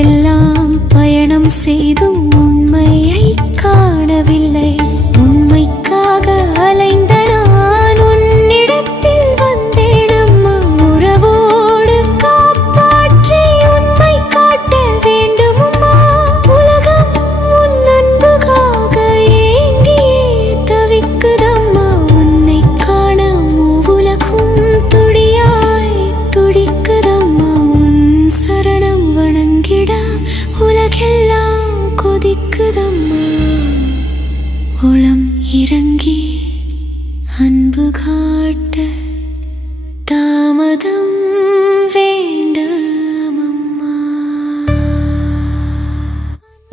உலகெல்லாம் பயணம் செய்தும் உண்மையை காணவில்லை. உண்மைக்காக அலைந்த நான் உன்னிடத்தில் வந்தேன் அம்மா. உறவோடு காப்பாற்றி உண்மை காட்ட வேண்டும் அம்மா. உலகம் உன் அன்புக்காக ஏங்கியே தவிக்குதம்மா. உன்னை காண மூவுலகும் துடியாய் துடிக்குதம்மா. உன் சரணம் வணங்கிட உலகெல்லாம் கொதிக்குதம்மா. உளம் இறங்கி அன்பு காட்ட தாமதம் வேண்டாமம்மா.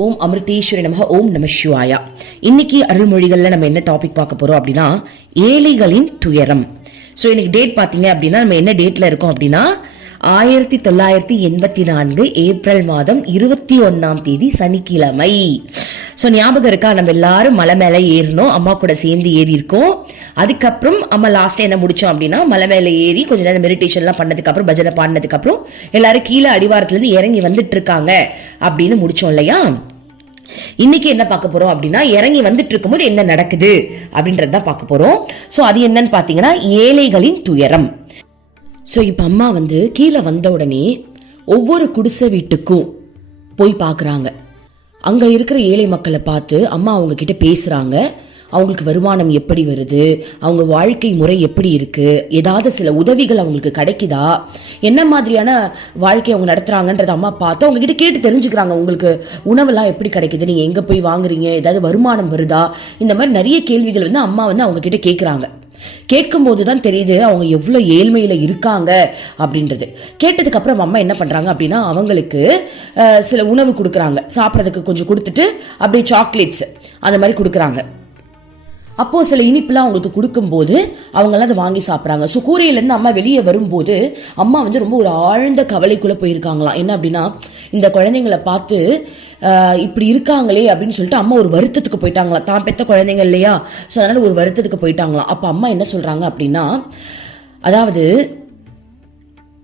ஓம் அமிர்தேஸ்வரி நமக. ஓம் நம சிவாயா. இன்னைக்கு அருள்மொழிகள்ல நம்ம என்ன டாபிக் பார்க்க போறோம் அப்படின்னா ஏழைகளின் துயரம். ஸோ இன்னைக்கு டேட் பார்த்தீங்க அப்படின்னா நம்ம என்ன டேட்ல இருக்கோம் அப்படின்னா 1984 ஏப்ரல் மாதம் 21ஆம் தேதி சனிக்கிழமை. ஸோ ஞாபகம் இருக்கா, நம்ம எல்லாரும் மலை மேலே ஏறணும், அம்மா கூட சேர்ந்து ஏறி இருக்கோம். அதுக்கப்புறம் அம்மா லாஸ்ட் என்ன முடிச்சோம் அப்படின்னா மலை மேலே ஏறி கொஞ்ச நேரம் மெடிடேஷன்லாம் பண்ணதுக்கு அப்புறம் பஜனை பாடினதுக்கு அப்புறம் எல்லாரும் கீழே அடிவாரத்துலேருந்து இறங்கி வந்துட்டு இருக்காங்க அப்படின்னு முடிச்சோம் இல்லையா. இன்னைக்கு என்ன பார்க்க போறோம் அப்படின்னா இறங்கி வந்துட்டு இருக்கும்போது என்ன நடக்குது அப்படின்றத பார்க்க போறோம். ஸோ அது என்னன்னு பார்த்தீங்கன்னா ஏழைகளின் துயரம். ஸோ இப்போ அம்மா கீழே வந்த உடனே ஒவ்வொரு குடிசை வீட்டுக்கும் போய் பார்க்குறாங்க. அங்கே இருக்கிற ஏழை மக்களை பார்த்து அம்மா அவங்க கிட்ட பேசுகிறாங்க. அவங்களுக்கு வருமானம் எப்படி வருது, அவங்க வாழ்க்கை முறை எப்படி இருக்குது, ஏதாவது சில உதவிகள் அவங்களுக்கு கிடைக்குதா, என்ன மாதிரியான வாழ்க்கை அவங்க நடத்துகிறாங்கன்றத அம்மா பார்த்து அவங்க கிட்ட கேட்டு தெரிஞ்சுக்கிறாங்க. உங்களுக்கு உணவெல்லாம் எப்படி கிடைக்குது, நீங்கள் எங்கே போய் வாங்குறீங்க, ஏதாவது வருமானம் வருதா, இந்த மாதிரி நிறைய கேள்விகள் அம்மா அவங்க கிட்ட கேட்குறாங்க. கேட்கும் போதுதான் தெரியுது அவங்க எவ்வளவு ஏழ்மையில இருக்காங்க அப்படின்றது. கேட்டதுக்கு அப்புறம் அம்மா என்ன பண்றாங்க அப்படின்னா அவங்களுக்கு சில உணவு கொடுக்குறாங்க. சாப்பிட்றதுக்கு கொஞ்சம் கொடுத்துட்டு அப்படியே சாக்லேட்ஸ் அந்த மாதிரி கொடுக்குறாங்க. அப்போ சில இனிப்புலாம் அவங்களுக்கு கொடுக்கும்போது அவங்களாம் அதை வாங்கி சாப்பிட்றாங்க. ஸோ கூரையிலேருந்து அம்மா வெளியே வரும்போது அம்மா ரொம்ப ஒரு ஆழ்ந்த கவலைக்குள்ளே போயிருக்காங்களாம். என்ன அப்படின்னா இந்த குழந்தைங்களை பார்த்து இப்படி இருக்காங்களே அப்படின்னு சொல்லிட்டு அம்மா ஒரு வருத்தத்துக்கு போயிட்டாங்களாம். தான் பெத்த குழந்தைங்க இல்லையா, ஸோ அதனால ஒரு வருத்தத்துக்கு போயிட்டாங்களாம். அப்போ அம்மா என்ன சொல்றாங்க அப்படின்னா, அதாவது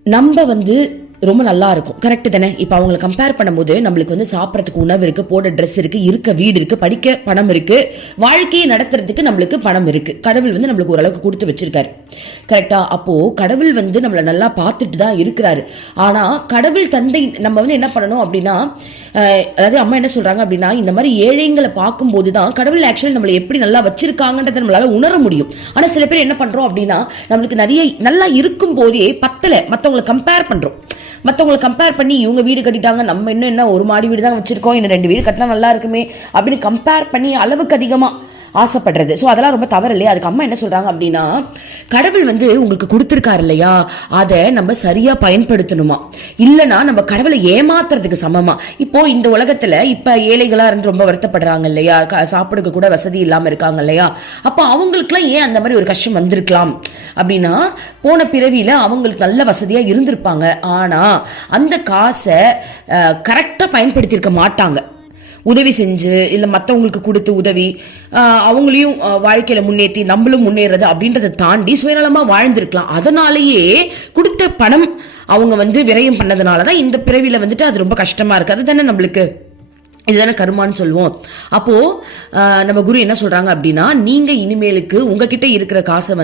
நம்ம ரொம்ப நல்லா இருக்கும், கரெக்ட் தானே. இப்போ அவங்களை கம்பேர் பண்ணும்போது நம்மளுக்கு சாப்பிட்றதுக்கு உணவு இருக்கு, போட ட்ரெஸ் இருக்கு, இருக்க வீடு இருக்கு, படிக்க பணம் இருக்கு, வாழ்க்கையை நடத்துறதுக்கு நம்மளுக்கு பணம் இருக்கு. கடவுள் நம்மளுக்கு ஓரளவுக்கு கொடுத்து வச்சிருக்காரு, கரெக்டா. அப்போ கடவுள் நம்மளை நல்லா பார்த்துட்டு தான் இருக்கிறாரு. ஆனா கடவுள் தந்தை நம்ம என்ன பண்ணணும் அப்படின்னா, அதாவது அம்மா என்ன சொல்றாங்க அப்படின்னா இந்த மாதிரி ஏழைங்களை பார்க்கும்போது தான் கடவுள் ஆக்சுவலி நம்மளை எப்படி நல்லா வச்சிருக்காங்கன்றதை நம்மளால உணர முடியும். ஆனா சில பேர் என்ன பண்றோம் அப்படின்னா நம்மளுக்கு நிறைய நல்லா இருக்கும் போதே பத்தல மற்றவங்களை கம்பேர் பண்றோம். மற்றவங்களை கம்பேர் பண்ணி இவங்க வீடு கட்டிட்டாங்க, நம்ம இன்னும் என்ன ஒரு மாடி வீடு தான் வச்சிருக்கோம், இன்னும் 2 வீடு கட்டினா நல்லா இருக்குமே அப்படின்னு கம்பேர் பண்ணி அளவுக்கு அதிகமாக ஆசைப்படுறது. ஸோ அதெல்லாம் ரொம்ப தவறு இல்லையா. அதுக்கு அம்மா என்ன சொல்றாங்க அப்படின்னா கடவுள் உங்களுக்கு கொடுத்துருக்காரு இல்லையா, அதை நம்ம சரியா பயன்படுத்தணுமா, இல்லைன்னா நம்ம கடவுளை ஏமாத்துறதுக்கு சமமா. இப்போ இந்த உலகத்துல இப்ப ஏழைகளா இருந்து ரொம்ப வருத்தப்படுறாங்க இல்லையா, சாப்பிடுக்க கூட வசதி இல்லாம இருக்காங்க இல்லையா. அப்போ அவங்களுக்குலாம் ஏன் அந்த மாதிரி ஒரு கஷ்டம் வந்திருக்கலாம் அப்படின்னா போன பிறவியில அவங்களுக்கு நல்ல வசதியா இருந்திருப்பாங்க, ஆனா அந்த காசை கரெக்டா பயன்படுத்தி இருக்க மாட்டாங்க. உதவி செஞ்சு இல்லை மற்றவங்களுக்கு கொடுத்து உதவி அவங்களையும் வாழ்க்கையில முன்னேற்றி நம்மளும் முன்னேறது அப்படின்றத தாண்டி சுயநலமா வாழ்ந்திருக்கலாம். அதனாலேயே கொடுத்த பணம் அவங்க விரயம் பண்ணதுனாலதான் இந்த பிறவியில அது ரொம்ப கஷ்டமா இருக்கு. அதுதானே நம்மளுக்கு இதுதானே கருமான்னு சொல்லுவோம். அப்போ நம்ம குரு என்ன சொல்றாங்க அப்படின்னா நீங்க இனிமேலுக்கு உங்ககிட்ட இருக்கிற காசை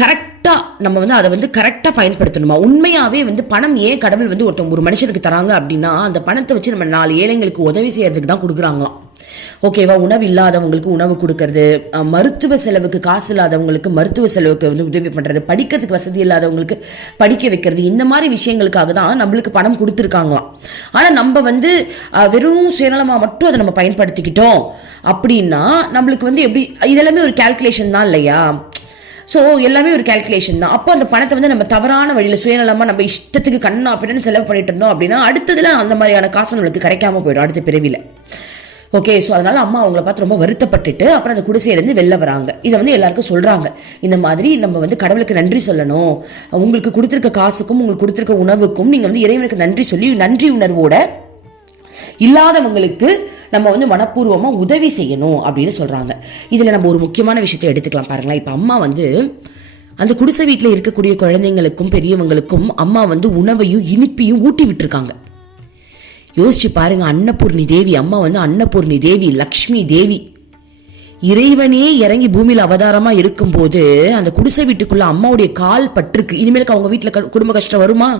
கரெக்டா நம்ம அதை கரெக்டா பயன்படுத்தணுமா. உண்மையாவே பணம் ஏன் கடவுள் ஒருத்தவங்க ஒரு மனுஷனுக்கு தராங்க அப்படின்னா அந்த பணத்தை வச்சு நம்ம 4 ஏழைங்களுக்கு உதவி செய்யறதுக்கு தான் கொடுக்குறாங்களாம். ஓகேவா, உணவு இல்லாதவங்களுக்கு உணவு கொடுக்கறது, மருத்துவ செலவுக்கு காசு இல்லாதவங்களுக்கு மருத்துவ செலவுக்கு உதவி பண்றது, படிக்கிறதுக்கு வசதி இல்லாதவங்களுக்கு படிக்க வைக்கிறது, இந்த மாதிரி விஷயங்களுக்காக தான் நம்மளுக்கு பணம் கொடுத்துருக்காங்களாம். ஆனா நம்ம வெறும் சுயநலமா மட்டும் அதை நம்ம பயன்படுத்திக்கிட்டோம் அப்படின்னா நம்மளுக்கு எப்படி இதெல்லாமே ஒரு கால்குலேஷன் தான் இல்லையா. ஸோ எல்லாமே ஒரு கால்குலேஷன் தான். அப்போ அந்த பணத்தை நம்ம தவறான வழியில் சுயநலமாக நம்ம இஷ்டத்துக்கு கண்ணா அப்படின்னு செலவு பண்ணிட்டு இருந்தோம் அப்படின்னா அடுத்ததுல அந்த மாதிரியான காசு நம்மளுக்கு கிடைக்காம போயிடும் அடுத்த பிறவியில். ஓகே, ஸோ அதனால அம்மா அவங்கள பார்த்து ரொம்ப வருத்தப்பட்டுட்டு அப்புறம் அந்த குடிசையிலேருந்து வெளில வராங்க. இதை எல்லாருக்கும் சொல்றாங்க, இந்த மாதிரி நம்ம கடவுளுக்கு நன்றி சொல்லணும், உங்களுக்கு கொடுத்துருக்க காசுக்கும் உங்களுக்கு கொடுத்துருக்க உணவுக்கும் நீங்க இறைவனுக்கு நன்றி சொல்லி நன்றி உணர்வோட இல்லாதவங்களுக்கு நம்ம மனப்பூர்வமா உதவி செய்யணும் அப்படின்னு சொல்றாங்க. இதுல நம்ம ஒரு முக்கியமான விஷயத்தை எடுத்துக்கலாம் பாருங்களேன். இப்ப அம்மா அந்த குடிசை வீட்டுல இருக்கக்கூடிய குழந்தைங்களுக்கும் பெரியவங்களுக்கும் அம்மா உணவையும் இனிப்பையும் ஊட்டி விட்டுருக்காங்க. யோசிச்சு பாருங்க, அன்னபூர்ணி தேவி அம்மா வந்து அன்னபூர்ணி தேவி, லக்ஷ்மி தேவி, இறைவனே இறங்கி பூமியில அவதாரமா இருக்கும் போது அந்த குடிசை வீட்டுக்குள்ள அம்மாவுடைய கால் பட்டிருக்கு. இனிமேலுக்கு அவங்க வீட்டுல குடும்ப கஷ்டம் வருமா?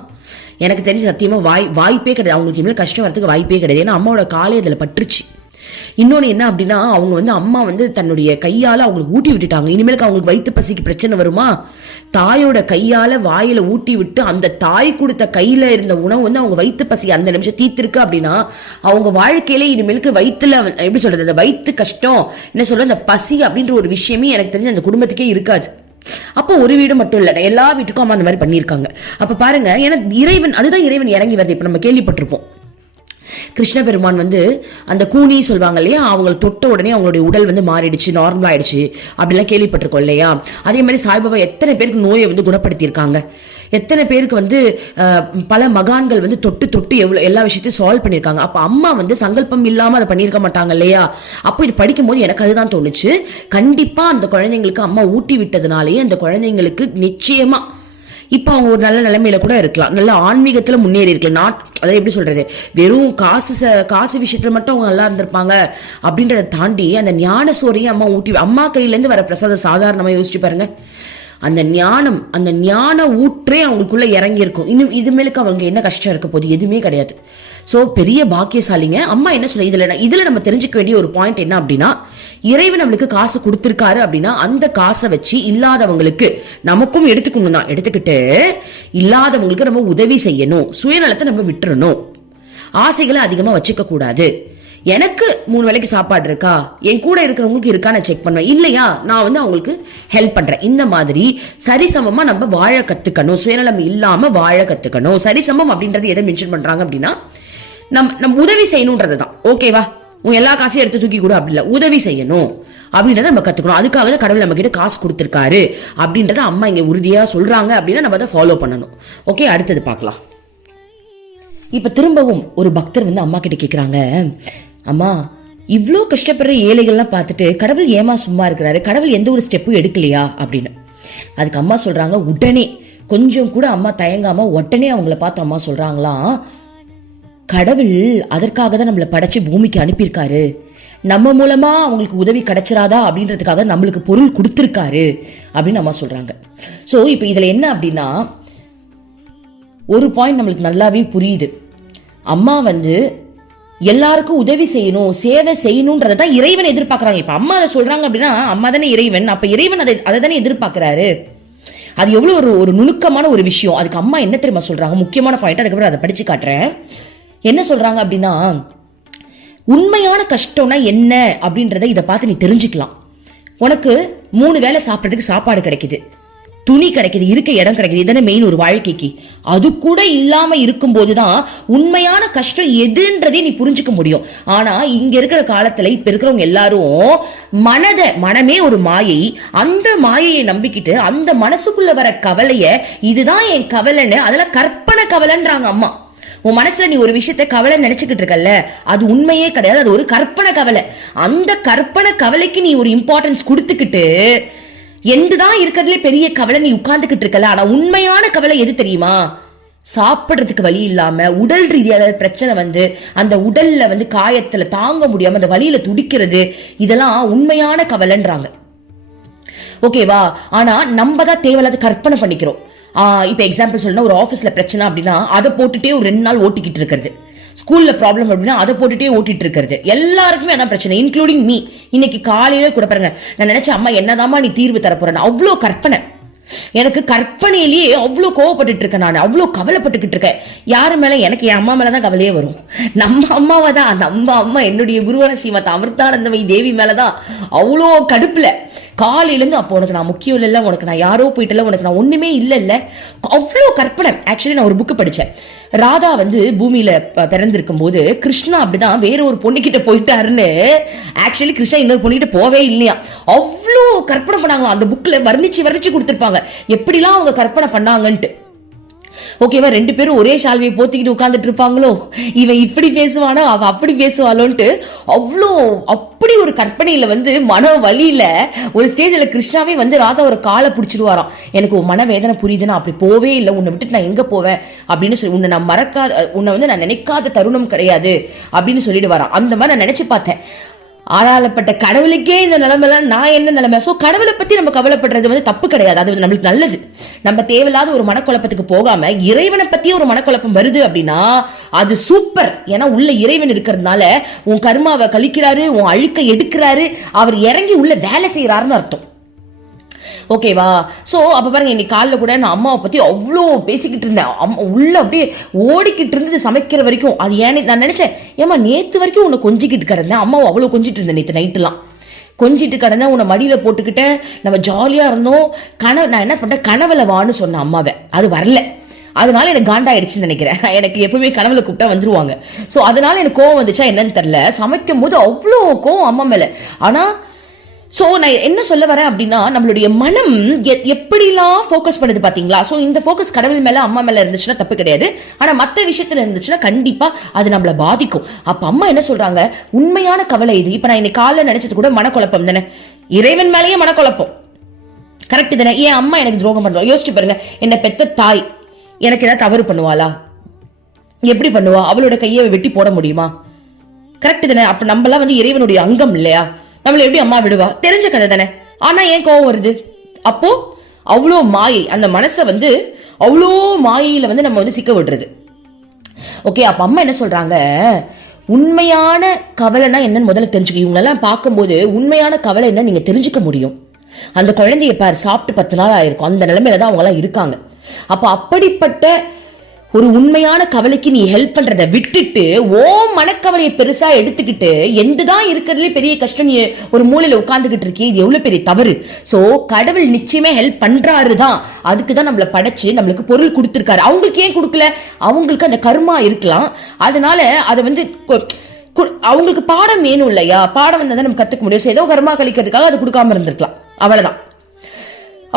எனக்கு தெரிஞ்சு சத்தியமா வாய்ப்பே கிடையாது. அவங்களுக்கு இனிமேல் கஷ்டம் வரதுக்கு வாய்ப்பே கிடையாது. ஏன்னா அம்மாவோட காலே அதுல பட்டுருச்சு. இன்னொன்னு என்ன அப்படின்னா, அவங்க வந்து அம்மா வந்து தன்னுடைய கையால அவங்களுக்கு ஊட்டி விட்டுட்டாங்க. இனிமேலுக்கு அவங்களுக்கு வயிற்று பசிக்கு பிரச்சனை வருமா? தாயோட கையால வாயில ஊட்டி விட்டு அந்த தாய் கொடுத்த கையில இருந்த உணவு வந்து அவங்க வயிற்று பசி அந்த நிமிஷம் தீர்த்திருக்கு அப்படின்னா, அவங்க வாழ்க்கையில இனிமேலுக்கு வயிற்றுல எப்படி சொல்றது, அந்த வயிற்று கஷ்டம் என்ன சொல்ற, அந்த பசி அப்படின்ற ஒரு விஷயமே எனக்கு தெரிஞ்சு அந்த குடும்பத்துக்கே இருக்காது. அப்போ ஒரு வீடு மட்டும் இல்ல, எல்லா வீட்டுக்கும் அம்மா அந்த மாதிரி பண்ணியிருக்காங்க. அப்ப பாருங்க, ஏன்னா இறைவன், அதுதான் இறைவன் இறங்கி வருது. இப்ப நம்ம கேள்விப்பட்டிருப்போம், கிருஷ்ண பெருமான் வந்து அந்த கூனி சொல்வாங்க இல்லையா, அவங்களை தொட்ட உடனே அவங்களுடைய உடல் வந்து மாறிடுச்சு, நார்மல் ஆயிடுச்சு அப்படிலாம் கேள்விப்பட்டிருக்கோம் இல்லையா. அதே மாதிரி சாய்பாபா எத்தனை பேருக்கு நோயை வந்து குணப்படுத்தியிருக்காங்க, எத்தனை பேருக்கு வந்து பல மகான்கள் வந்து தொட்டு தொட்டு எல்லா விஷயத்தையும் சால்வ் பண்ணியிருக்காங்க. அப்ப அம்மா வந்து சங்கல்பம் இல்லாம அதை பண்ணியிருக்க மாட்டாங்க இல்லையா. அப்போ இது படிக்கும்போது எனக்கு அதுதான் தோணுச்சு, கண்டிப்பா அந்த குழந்தைங்களுக்கு அம்மா ஊட்டி விட்டதுனாலேயே அந்த குழந்தைங்களுக்கு நிச்சயமா இப்ப அவங்க ஒரு நல்ல நிலைமையில கூட இருக்கலாம், நல்ல ஆன்மீகத்துல முன்னேறி இருக்கலாம். அதை எப்படி சொல்றது, வெறும் காசு விஷயத்துல மட்டும் அவங்க நல்லா இருந்திருப்பாங்க அப்படின்றத தாண்டி அந்த ஞான சோறையும் அம்மா ஊட்டி, அம்மா கையில இருந்து வர பிரசாதம் சாதாரணமா யோசிச்சு பாருங்க, அந்த ஞானம், அந்த ஞான ஊற்றே அவங்களுக்குள்ள இறங்கி இருக்கும். இன்னும் இது மேலுக்கு அவங்க என்ன கஷ்டம் இருக்க போது, எதுவுமே கிடையாது. சோ பெரிய பாக்கியசாலிங்க அம்மா. என்ன சொல்ல, இதுல நம்ம தெரிஞ்சுக்க வேண்டிய ஒரு பாயிண்ட் என்ன அப்படின்னா, இறைவன் நம்மளுக்கு காசு கொடுத்திருக்காரு அப்படின்னா அந்த காசை வச்சு இல்லாதவங்களுக்கு நமக்கும் எடுத்துக்கணும் தான், எடுத்துக்கிட்டு இல்லாதவங்களுக்கு நம்ம உதவி செய்யணும், சுயநலத்தை நம்ம விட்டுறணும், ஆசைகளை அதிகமா வச்சுக்க கூடாது. எனக்கு 3 வேளைக்கு சாப்பாடு இருக்கா, என் கூட இருக்கிறவங்களுக்கு இருக்கா நான் செக் பண்ணுவேன், இல்லையா நான் வந்து அவங்களுக்கு ஹெல்ப் பண்றேன். இந்த மாதிரி சரிசமமா நம்ம வாழ கத்துக்கணும், சுயநலம் இல்லாம வாழ கத்துக்கணும். சரிசமம் அப்படின்றது எதை மென்ஷன் பண்றாங்க அப்படின்னா, நம்ம உதவி செய்யணும்ன்றது தான். ஓகேவா, உங்க எல்லா காசையும் எடுத்து தூக்கி கூட அப்படி இல்லை, உதவி செய்யணும் அப்படின்றத நம்ம கத்துக்கணும். அதுக்காக தான் கடவுள் நம்ம கிட்ட காசு கொடுத்திருக்காரு அப்படின்றத அம்மா இங்க உறுதியா சொல்றாங்க அப்படின்னா நம்ம அதை ஃபாலோ பண்ணணும். ஓகே, அடுத்தது பார்க்கலாம். இப்ப திரும்பவும் ஒரு பக்தர் வந்து அம்மா கிட்ட கேக்குறாங்க, அம்மா இவ்ளோ கஷ்டப்படுற ஏழைகள்லாம் பார்த்துட்டு கடவுள் ஏமா சும்மா இருக்கிறாரு, கடவுள் எந்த ஒரு ஸ்டெப்பும் எடுக்கலையா அப்படின்னு. அதுக்கு அம்மா சொல்றாங்க, உடனே கொஞ்சம் கூட அம்மா தயங்காம உடனே அவங்கள பார்த்து அம்மா சொல்றாங்களாம், கடவுள் அதற்காக தான் நம்மளை படைச்சு பூமிக்கு அனுப்பியிருக்காரு, நம்ம மூலமா அவங்களுக்கு உதவி கிடைச்சிராதா அப்படின்றதுக்காக நம்மளுக்கு பொருள் கொடுத்திருக்காரு அப்படின்னு அம்மா சொல்றாங்க. சோ இப்ப இதுல என்ன அப்படின்னா, ஒரு பாயிண்ட் நம்மளுக்கு நல்லாவே புரியுது, அம்மா வந்து எல்லாருக்கும் உதவி செய்யணும், சேவை செய்யணும்ன்றதான் இறைவன் எதிர்பார்க்கறாங்க. இப்ப அம்மா அதை சொல்றாங்க அப்படின்னா அம்மா தானே இறைவன், அப்ப இறைவன் அதை தானே எதிர்பார்க்கிறாரு. அது எவ்வளவு ஒரு நுணுக்கமான ஒரு விஷயம். அதுக்கு அம்மா என்ன தெரியுமா சொல்றாங்க, முக்கியமான பாயிண்ட், அதுக்கப்புறம் அதை படிச்சு காட்டுறேன். என்ன சொல்றாங்க அப்படின்னா, உண்மையான கஷ்டம்னா என்ன அப்படின்றத இதை பார்த்து நீ தெரிஞ்சுக்கலாம். உனக்கு 3 வேளை சாப்பிட்றதுக்கு சாப்பாடு கிடைக்குது, துணி கிடைக்குது, இருக்க இடம் கிடைக்குது, இதனை மெயின் ஒரு வாழ்க்கைக்கு. அது கூட இல்லாம இருக்கும் போதுதான் உண்மையான கஷ்டம் எதுன்றதே நீ புரிஞ்சுக்க முடியும். ஆனா இங்க இருக்கிற காலத்துல இப்ப இருக்கிறவங்க எல்லாரும் மனமே ஒரு மாயை, அந்த மாயையை நம்பிக்கிட்டு அந்த மனசுக்குள்ள வர கவலைய இதுதான் என் கவலைன்னு அதெல்லாம் கற்பனை கவலைன்றாங்க அம்மா. உன் மனசுல நீ ஒரு விஷயத்த கவலை நினைச்சுக்கிட்டு இருக்கல்ல, அது உண்மையே கிடையாது, அது ஒரு கற்பனை கவலை. அந்த கற்பனை கவலைக்கு நீ ஒரு இம்பார்ட்டன்ஸ் கொடுத்துக்கிட்டு எந்துதான் இருக்கிறதுல பெரிய கவலை நீ உட்கார்ந்துகிட்டு இருக்கல. ஆனா உண்மையான கவலை எது தெரியுமா, சாப்பிடுறதுக்கு வழி இல்லாம உடல் ரீதியாக பிரச்சனை வந்து அந்த உடல்ல வந்து காயத்துல தாங்க முடியாம அந்த வலியில துடிக்கிறது, இதெல்லாம் உண்மையான கவலைன்றாங்க. ஓகேவா. ஆனா நம்ம தான் தேவையில்லாத கற்பனை பண்ணிக்கிறோம். இப்ப எக்ஸாம்பிள் சொல்லணும், ஒரு ஆபீஸ்ல பிரச்சனை அப்படின்னா அதை போட்டுட்டே ஒரு 2 நாள் ஓட்டிக்கிட்டு இருக்கிறது, ஸ்கூல்ல ப்ராப்ளம் அப்படின்னா அதை போட்டுட்டே ஓட்டிட்டு இருக்கிறது, எல்லாருக்குமே அதான் பிரச்சனை, இன்க்ளூடிங் மீ. இன்னைக்கு காலையில கூட பாருங்க, நான் நினைச்சேன் அம்மா என்னதாம்மா நீ தீர்வு தரப்போறேன், அவ்வளோ கற்பனை, எனக்கு கற்பனையிலேயே அவ்வளோ கோவப்பட்டு இருக்கேன், நான் அவ்வளோ கவலைப்பட்டுக்கிட்டு இருக்கேன். யாரு மேல, எனக்கு என் அம்மா மேலதான் கவலையே வரும். நம்ம அம்மாவை தான், நம்ம அம்மா என்னுடைய குருவான ஸ்ரீமத் அமிர்தானந்தமயி தேவி மேலதான் அவ்வளோ கடுப்புல காலையில இருந்து. அப்போ உனக்கு நான் முக்கியம் இல்ல, உனக்கு நான் யாரோ போயிட்டு, உனக்கு நான் ஒண்ணுமே இல்ல, அவ்வளோ கற்பனை. ஆக்சுவலி நான் ஒரு புக்கு படிச்சேன், ராதா வந்து பூமியில பிறந்திருக்கும் போது கிருஷ்ணா அப்படிதான் வேற ஒரு பொண்ணுகிட்ட போயிட்டாருன்னு. ஆக்சுவலி கிருஷ்ணா இன்னொரு பொண்ணுகிட்ட போவே இல்லையா, அவ்வளோ கற்பனை பண்ணாங்களா. அந்த புக்ல வர்ணிச்சு கொடுத்திருப்பாங்க எப்படிலாம் அவங்க கற்பனை பண்ணாங்கன்ட்டு. ஓகேவா, 2 பேரும் ஒரே ஷால்வையை போத்திக்கிட்டு உட்கார்ந்துட்டு இருப்பாங்களோ, இவன் இப்படி பேசுவானா அவ அப்படி பேசுவாளோன்ட்டு அவ்வளோ அப்படி ஒரு கற்பனையில வந்து மன வலியில ஒரு ஸ்டேஜ்ல கிருஷ்ணாவே வந்து ராதா ஒரு காலை பிடிச்சிடுவாராம். எனக்கு மன வேதனை புரியுதுன்னா அப்படி போவே இல்லை, உன்னை விட்டுட்டு நான் எங்க போவேன் அப்படின்னு சொல்லி, உன்னை நான் மறக்காத, உன்னை வந்து நான் நினைக்காத தருணம் கிடையாது அப்படின்னு சொல்லிட்டு வரான். அந்த மாதிரி நான் நினைச்சு பார்த்தேன். ஆளாளப்பட்ட கடவுளுக்கே இந்த நிலைமைலாம் நான் என்ன நிலைமை. சோ கடவுளை பத்தி நம்ம கவலைப்படுறது வந்து தப்பு கிடையாது, அது வந்து நம்மளுக்கு நல்லது. நம்ம தேவையில்லாத ஒரு மனக்குழப்பத்துக்கு போகாம இறைவனை பத்தி ஒரு மனக்குழப்பம் வருது அப்படின்னா அது சூப்பர். ஏன்னா உள்ள இறைவன் இருக்கிறதுனால உன் கர்மாவை கழிக்கிறாரு, உன் அழுக்க எடுக்கிறாரு, அவர் இறங்கி உள்ள வேலை செய்யறாருன்னு அர்த்தம். ஓகேவா? சோ அப்ப பாருங்க, இன்னைக்கு காலைல கூட நான் அம்மாவை பத்தி அவ்வளோ பேசிக்கிட்டு இருந்தேன். உள்ள அப்படியே ஓடிக்கிட்டு இருந்தது சமைக்கிற வரைக்கும். அது ஏன்னு நான் நினைச்சேன், ஏமா நேத்து வரைக்கும் உன்னை கொஞ்சிக்கிட்டு கிடந்தேன், அம்மாவை அவ்வளோ கொஞ்சிட்டு இருந்தேன் நேற்று நைட்டுலாம். கொஞ்சிட்டு கிடந்தேன், உன்னை மடியில போட்டுக்கிட்டேன், நம்ம ஜாலியா இருந்தோம். நான் என்ன பண்ணேன், கனவுல வான்னு சொன்னேன் அம்மாவை, அது வரல. அதனால எனக்கு காண்டாயிடுச்சுன்னு நினைக்கிறேன். எனக்கு எப்பவுமே கனவுல கூப்பிட்டா வந்துருவாங்க. சோ அதனால எனக்கு கோவம் வந்துச்சா என்னன்னு தெரியல, சமைக்கும் போது அவ்வளோ கோவம் அம்மா மேல. ஆனா சோ நான் என்ன சொல்ல வரேன் அப்படின்னா, நம்மளுடைய மனம் எப்படிலாம் ஃபோக்கஸ் பண்ணுது பாத்தீங்களா? சோ இந்த ஃபோக்கஸ் கடவுள் மேல அம்மா மேல இருந்துச்சுன்னா தப்பு கிடையாது, ஆனா மத்த விஷயத்துல இருந்துச்சுன்னா கண்டிப்பா அது நம்மள பாதிக்கும். அப்ப அம்மா என்ன சொல்றாங்க, உண்மையான கவலை இது. இப்ப நான் இன்னைக்கு காலைல நினைச்சது கூட மனக்குழப்பம் தானே, இறைவன் மேலேயே மனக்குழப்பம், கரெக்ட் தானே? ஏன் அம்மா எனக்கு துரோகம் பண்றோம்? யோசிச்சு பாருங்க, என்ன பெத்த தாய் எனக்கு ஏதாவது தவறு பண்ணுவாளா? எப்படி பண்ணுவா? அவளோட கையை வெட்டி போட முடியுமா? கரெக்ட் தானே? அப்ப நம்மளாம் வந்து இறைவனுடைய அங்கம் இல்லையா? நம்மள எப்படி அம்மா விடுவா? தெரிஞ்ச கதை தானே. ஆனா ஏன் கோவம் வருது? அப்போ அவ்வளோ மாயை, அந்த மனசை வந்து அவ்வளோ மாயையில வந்து நம்ம வந்து சிக்க விடுறது. ஓகே, அப்ப அம்மா என்ன சொல்றாங்க, உண்மையான கவலைனா என்னன்னு முதல்ல தெரிஞ்சுக்க. இவங்களெல்லாம் பார்க்கும்போது உண்மையான கவலை என்ன நீங்க தெரிஞ்சுக்க முடியும். அந்த குழந்தைய பாரு, சாப்பிட்டு 10 நாள் ஆயிருக்கும், அந்த நிலைமையில தான் அவங்க எல்லாம் இருக்காங்க. அப்ப அப்படிப்பட்ட ஒரு உண்மையான கவலைக்கு நீ ஹெல்ப் பண்றதை விட்டுட்டு ஓ மனக்கவலையை பெருசா எடுத்துக்கிட்டு எந்துதான் இருக்கிறதுலே பெரிய கஷ்டம், நீ ஒரு மூலையில உட்கார்ந்துகிட்டு இருக்கீங்க, இது எவ்வளவு பெரிய தவறு. சோ கடவுள் நிச்சயமே ஹெல்ப் பண்றாருதான், அதுக்குதான் நம்மள படைச்சு நம்மளுக்கு பொருள் கொடுத்திருக்காரு. அவங்களுக்கு ஏன் கொடுக்கல? அவங்களுக்கு அந்த கர்மா இருக்கலாம், அதனால அதை வந்து அவங்களுக்கு பாடம் வேணும் இல்லையா? பாடம் வந்தா நம்ம கத்துக்க முடியும். ஏதோ கர்மா கழிக்கிறதுக்காக அது கொடுக்காம இருந்திருக்கலாம், அவ்வளவுதான்.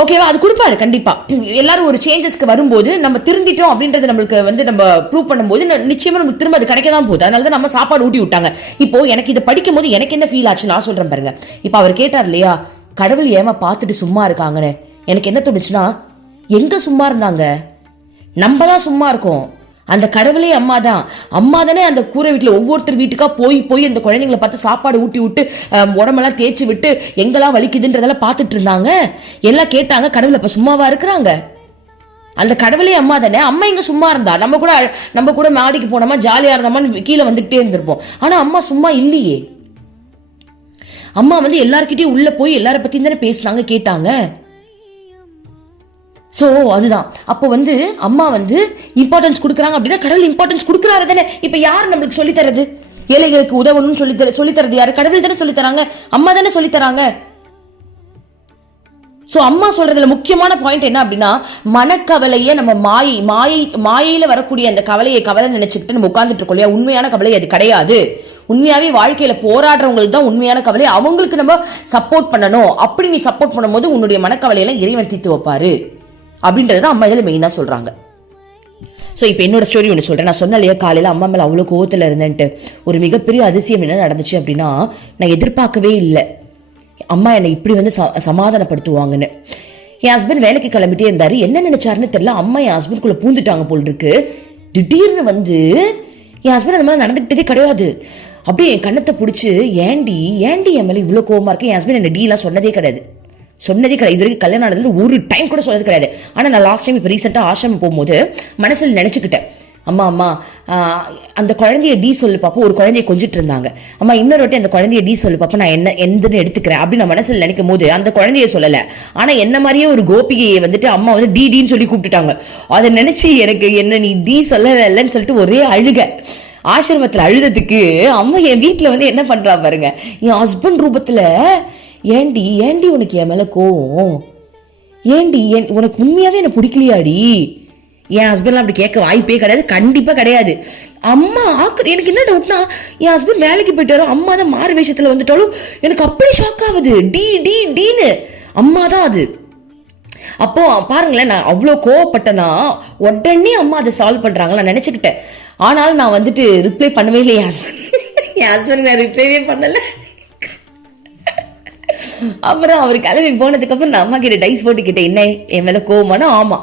ஓகேவா? அது கொடுப்பாரு கண்டிப்பா. எல்லாரும் ஒரு சேஞ்சஸ்க்கு வரும்போது நம்ம திருந்திட்டோம் அப்படின்றது நம்மளுக்கு வந்து நம்ம ப்ரூவ் பண்ணும்போது நிச்சயமா நமக்கு திரும்ப அது கிடைக்க தான் போகுது. அதனாலதான் நம்ம சாப்பாடு ஊட்டி விட்டாங்க. இப்போ எனக்கு இதை படிக்கும் போது எனக்கு என்ன ஃபீல் ஆச்சு நான் சொல்றேன் பாருங்க. இப்ப அவர் கேட்டார் இல்லையா, கடவுள் ஏமா பார்த்துட்டு சும்மா இருக்காங்கன்னு. எனக்கு என்ன தோணுச்சுன்னா, எங்க சும்மா இருந்தாங்க? நம்ம தான் சும்மா இருக்கோம். அந்த கடவுளே அம்மா தான். அம்மா தானே அந்த கூரை வீட்டுல ஒவ்வொருத்தர் வீட்டுக்கா போய் அந்த குழந்தைங்களை பார்த்து சாப்பாடு ஊட்டி விட்டு உடம்பெல்லாம் தேய்ச்சி விட்டு எங்கெல்லாம் வலிக்குதுன்றதெல்லாம் பார்த்துட்டு இருந்தாங்க, எல்லாம் கேட்டாங்க. கடவுள் அப்ப சும்மாவா இருக்கிறாங்க? அந்த கடவுளே அம்மா தானே. அம்மா இங்க சும்மா இருந்தா நம்ம கூட மாடிக்கு போனோமா ஜாலியா இருந்தோமான்னு கீழே வந்துகிட்டே இருந்திருப்போம். ஆனா அம்மா சும்மா இல்லையே. அம்மா வந்து எல்லார்கிட்டயும் உள்ள போய் எல்லார பத்தியும் தானே பேசினாங்க, கேட்டாங்க. சோ அதுதான். அப்போ வந்து அம்மா வந்து இம்பார்ட்டன்ஸ் கொடுக்குறாங்க அப்படின்னா கடவுள் இம்பார்ட்டன்ஸ் கொடுக்குறாரு தானே. இப்ப யார் நம்மளுக்கு சொல்லி தரது? ஏழைகளுக்கு உதவணும்னு சொல்லி தரது யாரு? கடவுள் தானே சொல்லி தராங்க, அம்மா தானே சொல்லி தராங்க. சோ அம்மா சொல்றதுல முக்கியமான பாயிண்ட் என்ன அப்படின்னா, மனக்கவலைய நம்ம மாயையில வரக்கூடிய அந்த கவலை நினைச்சுக்கிட்டு நம்ம உட்கார்ந்துட்டு இருக்கோம் இல்லையா, உண்மையான கவலை அது கிடையாது. உண்மையாவே வாழ்க்கையில போராடுறவங்களுக்கு தான் உண்மையான கவலை, அவங்களுக்கு நம்ம சப்போர்ட் பண்ணணும். அப்படி நீ சப்போர்ட் பண்ணும்போது உன்னுடைய மனக்கவலையெல்லாம் இறைவன் தீர்த்து வைப்பாரு அப்படின்றத அம்மா இதில் மெயினா சொல்றாங்க. ஸோ இப்போ என்னோட ஸ்டோரி ஒன்று சொல்றேன். நான் சொன்ன இல்லையா காலையில் அம்மா மேலே அவ்வளோ கோவத்தில் இருந்தேன்ட்டு. ஒரு மிகப்பெரிய அதிசயம் என்ன நடந்துச்சு அப்படின்னா, நான் எதிர்பார்க்கவே இல்லை அம்மா என்னை இப்படி வந்து சமாதானப்படுத்துவாங்கன்னு. என் ஹஸ்பண்ட் வேலைக்கு கிளம்பிட்டே இருந்தாரு, என்ன நினைச்சாருன்னு தெரியல, அம்மா என் ஹஸ்பண்ட்குள்ள பூந்துட்டாங்க போல் இருக்கு. திடீர்னு வந்து என் ஹஸ்பண்ட் அந்த மாதிரி நடந்துக்கிட்டதே கிடையாது. அப்படியே என் கண்ணத்தை பிடிச்சி, ஏண்டி என் மேலே இவ்வளோ கோவமா இருக்கு. என் ஹஸ்பண்ட் என்ன டீலாம் சொன்னதே கிடையாது. இது வரைக்கும் கல்யாணம் ஆனதுல ஒரு டைம் கூட சொன்னது கிடையாது. ஆனா நான் லாஸ்ட் டைம் இப்போ ரீசெண்டா ஆசிரமம் போகும்போது மனசுல நினைச்சுக்கிட்டேன், அம்மா அந்த குழந்தைய டி சொல்லு பாப்பா. ஒரு குழந்தைய கொஞ்சிட்டு இருந்தாங்க. அம்மா இன்னொரு வாட்டி அந்த குழந்தைய டி சொல்லு பாப்பா, நான் என்னன்னு எடுத்துக்கிறேன் அப்படின்னு நான் மனசுல நினைக்கும் போது அந்த குழந்தைய சொல்லல, ஆனா என்ன மாதிரியே ஒரு கோபிகையை வந்துட்டு அம்மா வந்து டின்னு சொல்லி கூப்பிட்டுட்டாங்க. அதை நினைச்சு எனக்கு என்ன நீ டி சொல்லலன்னு சொல்லிட்டு ஒரே அழுக. ஆசிரமத்துல அழுததுக்கு அம்மா என் வீட்டுல வந்து என்ன பண்றா பாருங்க, என் ஹஸ்பண்ட் ரூபத்துல, ஏண்டி உனக்கு என் மேல கோவம்? ஏண்டி உனக்கு உண்மையாவே என்ன பிடிக்கலையாடி? என் ஹஸ்பண்ட்லாம் அப்படி கேட்க வாய்ப்பே கிடையாது, கண்டிப்பா கிடையாது. அம்மா எனக்கு என்ன டவுட்னா, என் ஹஸ்பண்ட் வேலைக்கு போயிட்டாரோ, அம்மா தான் மாறு வேஷத்துல வந்துட்டாலும் எனக்கு அப்படி ஷாக் ஆகுது. டீன்னு அம்மா தான் அது. அப்போ பாருங்களேன், நான் அவ்வளோ கோவப்பட்டேன்னா உடனே அம்மா அதை சால்வ் பண்றாங்க நான் நினைச்சுக்கிட்டேன். ஆனாலும் நான் வந்துட்டு ரிப்ளை பண்ணவே இல்லை. என் ஹஸ்பண்ட் நான் ரிப்ளைவே பண்ணல. அப்புறம் அவர் கிளம்பி போனதுக்கு அப்புறம் நான் அம்மா கிட்ட டைஸ் போட்டு கிட்டேன், என்ன என் மேல கோவமானா? ஆமா,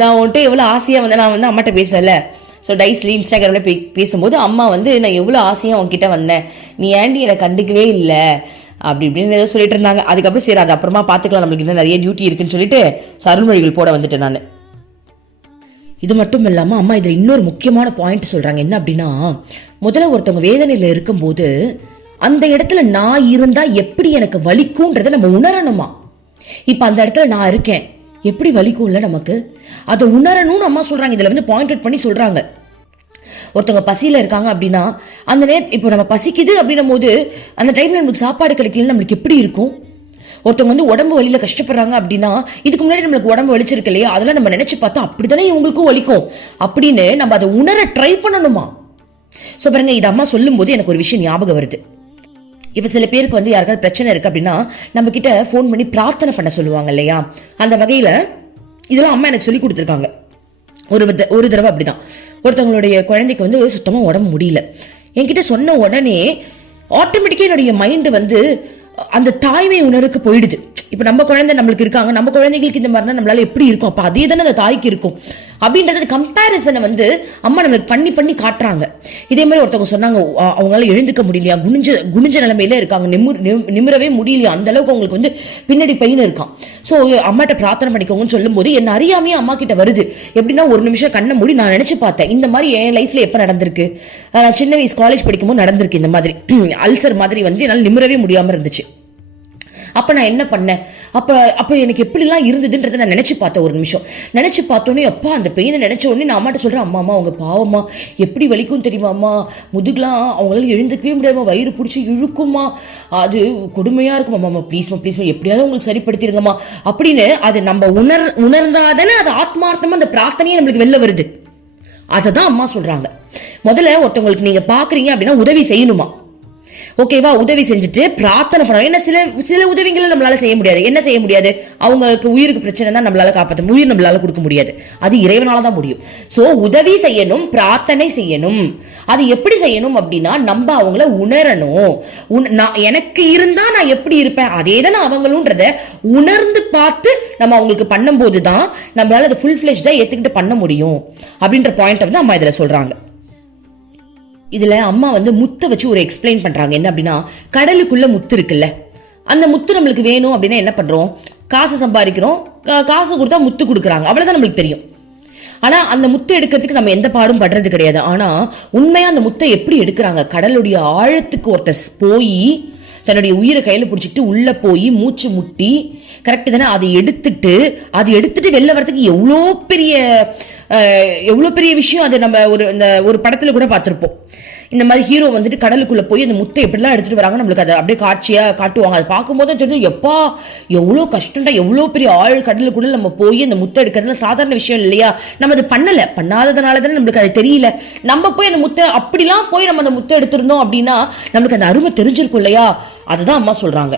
நான் வந்துட்டு எவ்வளவு ஆசையா வந்து நான் வந்து அம்மாட்ட பேசல. ஸோ டைஸ்ல இன்ஸ்டாகிராம்ல பேசும்போது அம்மா வந்து நான் எவ்வளோ ஆசையாக உங்ககிட்ட வந்தேன், நீ ஏண்டி என்னை கண்டுக்கவே இல்லை அப்படி இப்படின்னு ஏதோ சொல்லிட்டு இருந்தாங்க. அதுக்கப்புறம் சரி, அது அப்புறமா பார்த்துக்கலாம், நம்மளுக்கு இன்னும் நிறைய டியூட்டி இருக்குன்னு சொல்லிட்டு அருள்மொழிகள் போட வந்துட்டேன் நான். இது மட்டும் இல்லாமல் அம்மா இதில் இன்னொரு முக்கியமான பாயிண்ட் சொல்கிறாங்க. என்ன அப்படின்னா, முதல்ல ஒருத்தவங்க வேதனையில் இருக்கும்போது அந்த இடத்துல நான் இருந்தால் எப்படி எனக்கு வலிக்கும்ன்றதை நம்ம உணரணுமா. இப்போ அந்த இடத்துல நான் இருக்கேன், எப்படி வலிக்கும்ல நமக்கு, அதை உணரணும்னு அம்மா சொல்கிறாங்க. இதில் வந்து பாயிண்ட் அவுட் பண்ணி சொல்கிறாங்க. ஒருத்தவங்க பசியில் இருக்காங்க அப்படின்னா அந்த இப்போ நம்ம பசிக்குது அப்படின்னும் போது அந்த டைம்ல நமக்கு சாப்பாடு கிடைக்கலன்னு நம்மளுக்கு எப்படி இருக்கும்? ஒருத்தவங்க வந்து உடம்பு வலியில கஷ்டப்படுறாங்க அப்படின்னா இதுக்கு முன்னாடி நம்மளுக்கு உடம்பு வலிச்சிருக்கு இல்லையா, அதெல்லாம் நம்ம நினைச்சு பார்த்தா அப்படித்தானே இவங்களுக்கும் வலிக்கும் அப்படின்னு நம்ம அதை உணர ட்ரை பண்ணணுமா. ஸோ பாருங்க, இது அம்மா சொல்லும் போது எனக்கு ஒரு விஷயம் ஞாபகம் வருது. இப்போ சில பேருக்கு வந்து யாருக்காவது பிரச்சனை இருக்கு அப்படின்னா நம்ம கிட்ட ஃபோன் பண்ணி பிரார்த்தனை பண்ண சொல்லுவாங்க இல்லையா, அந்த வகையில இதெல்லாம் அம்மா எனக்கு சொல்லி கொடுத்துருக்காங்க. ஒரு தடவை அப்படிதான் ஒருத்தவங்களுடைய குழந்தைக்கு வந்து சுத்தமா உடம்பு முடியல. என்கிட்ட சொன்ன உடனே ஆட்டோமேட்டிக்கா என்னுடைய மைண்ட் வந்து அந்த தாய்மை உணர்வுக்கு போயிடுது. இப்ப நம்ம குழந்தை நம்மளுக்கு இருக்காங்க, நம்ம குழந்தைகளுக்கு இந்த மாதிரினா நம்மளால எப்படி இருக்கும், அப்ப அதே தானே அந்த தாய்க்கு இருக்கும் அப்படின்றது கம்பேரிசனை வந்து அம்மா நம்மளுக்கு பண்ணி பண்ணி காட்டுறாங்க. இதே மாதிரி ஒருத்தவங்க சொன்னாங்க, அவங்களால எழுந்துக்க முடியலையா, குனிஞ்ச நிலைமையில இருக்காங்க, நிமிரவே முடியலையா, அந்த அளவுக்கு அவங்களுக்கு வந்து பின்னாடி பெயின் இருக்கான். ஸோ அம்மாட்ட பிரார்த்தனை பண்ணிக்கோங்கன்னு சொல்லும் போது என்ன அறியாமையே அம்மா கிட்ட வருது. எப்படின்னா ஒரு நிமிஷம் கண்ணை மூடி நான் நினைச்சு பார்த்தேன், இந்த மாதிரி என் லைஃப்ல எப்ப நடந்திருக்கு, நான் சின்ன வயசு காலேஜ் படிக்கும்போது நடந்திருக்கு. இந்த மாதிரி அல்சர் மாதிரி வந்து என்னால் நிமிரவே முடியாம இருந்துச்சு. அப்ப நான் என்ன பண்ணேன், அப்ப எனக்கு எப்படிலாம் இருந்ததுன்றதை நான் நினைச்சு பார்த்தேன். ஒரு நிமிஷம் நினைச்சு பார்த்தோன்னே அப்பா அந்த பெயினை நினைச்ச உடனே நான் அம்மாட்ட சொல்றேன், அம்மா அவங்க பாவமா எப்படி வலிக்கும் தெரியுமா அம்மா, முதுகுலாம் அவங்களால எழுந்துக்கவே முடியாம வயிறு பிடிச்சி இழுக்குமா, அது கொடுமையா இருக்கும் அம்மா, ப்ளீஸ்மா ப்ளீஸ்மா எப்படியாவது உங்களுக்கு சரிப்படுத்திடுங்கம்மா அப்படின்னு. அது நம்ம உணர்ந்தாதானே அது ஆத்மார்த்தமா அந்த பிரார்த்தனையே நம்மளுக்கு வெளில வருது. அதை தான் அம்மா சொல்றாங்க. முதல்ல ஒருத்தவங்களுக்கு நீங்க பாக்குறீங்க அப்படின்னா உதவி செய்யணுமா, ஓகேவா, உதவி செஞ்சுட்டு பிரார்த்தனை பண்ணணும். ஏன்னா சில உதவிகளை நம்மளால செய்ய முடியாது. என்ன செய்ய முடியாது, அவங்களுக்கு உயிருக்கு பிரச்சனை தான் நம்மளால காப்பாற்ற, உயிர் நம்மளால கொடுக்க முடியாது, அது இறைவனால தான் முடியும். சோ உதவி செய்யணும், பிரார்த்தனை செய்யணும். அது எப்படி செய்யணும் அப்படின்னா நம்ம அவங்கள உணரணும். எனக்கு இருந்தா நான் எப்படி இருப்பேன் அதே தான் அவங்களுன்றத உணர்ந்து பார்த்து நம்ம அவங்களுக்கு பண்ணும் போதுதான் நம்மளால அதை ஃபுல் ஃபிளெஷ்டா ஏத்துக்கிட்டு பண்ண முடியும் அப்படின்ற பாயிண்ட் வந்து அம்மா இதுல சொல்றாங்க. இதுல அம்மா வந்து முத்தை வச்சு ஒரு எக்ஸ்பிளைன் பண்றாங்க. என்ன அப்படின்னா, கடலுக்குள்ள முத்து இருக்குல்ல, அந்த முத்து நம்மளுக்கு வேணும் அப்படின்னா என்ன பண்றோம், காசு சம்பாதிக்கிறோம், காசு கொடுத்தா முத்து கொடுக்குறாங்க, அவ்வளவுதான் நம்மளுக்கு தெரியும். ஆனா அந்த முத்தை எடுக்கிறதுக்கு நம்ம எந்த பாடும் படுறது கிடையாது. ஆனா உண்மையா அந்த முத்தை எப்படி எடுக்கிறாங்க, கடலுடைய ஆழத்துக்கு ஒருத்தர் போய் தன்னுடைய உயிரை கையில பிடிச்சிட்டு உள்ள போய் மூச்சு முட்டி, கரெக்ட் தானே, அதை எடுத்துட்டு வெளில வரதுக்கு எவ்வளவு பெரிய விஷயம். அது நம்ம ஒரு படத்துல கூட பார்த்திருப்போம். இந்த மாதிரி ஹீரோ வந்துட்டு கடலுக்குள்ள போய் அந்த முத்தை எப்படிலாம் எடுத்துட்டு வராங்க, நம்மளுக்கு அதை அப்படியே காட்சியா காட்டுவாங்க. அதை பார்க்கும்போது தெரிஞ்சு எப்பா எவ்வளவு கஷ்டம்டா, எவ்வளவு பெரிய ஆழ் கடலுக்குள்ள நம்ம போய் அந்த முத்தை எடுக்கிறதுல சாதாரண விஷயம் இல்லையா. நம்ம அது பண்ணாததுனால தானே நம்மளுக்கு அது தெரியல. நம்ம போய் அந்த முத்தை அப்படிலாம் போய் நம்ம அந்த முத்தை எடுத்திருந்தோம் அப்படின்னா நம்மளுக்கு அந்த அருமை தெரிஞ்சிருக்கும் இல்லையா. அதுதான் அம்மா சொல்றாங்க.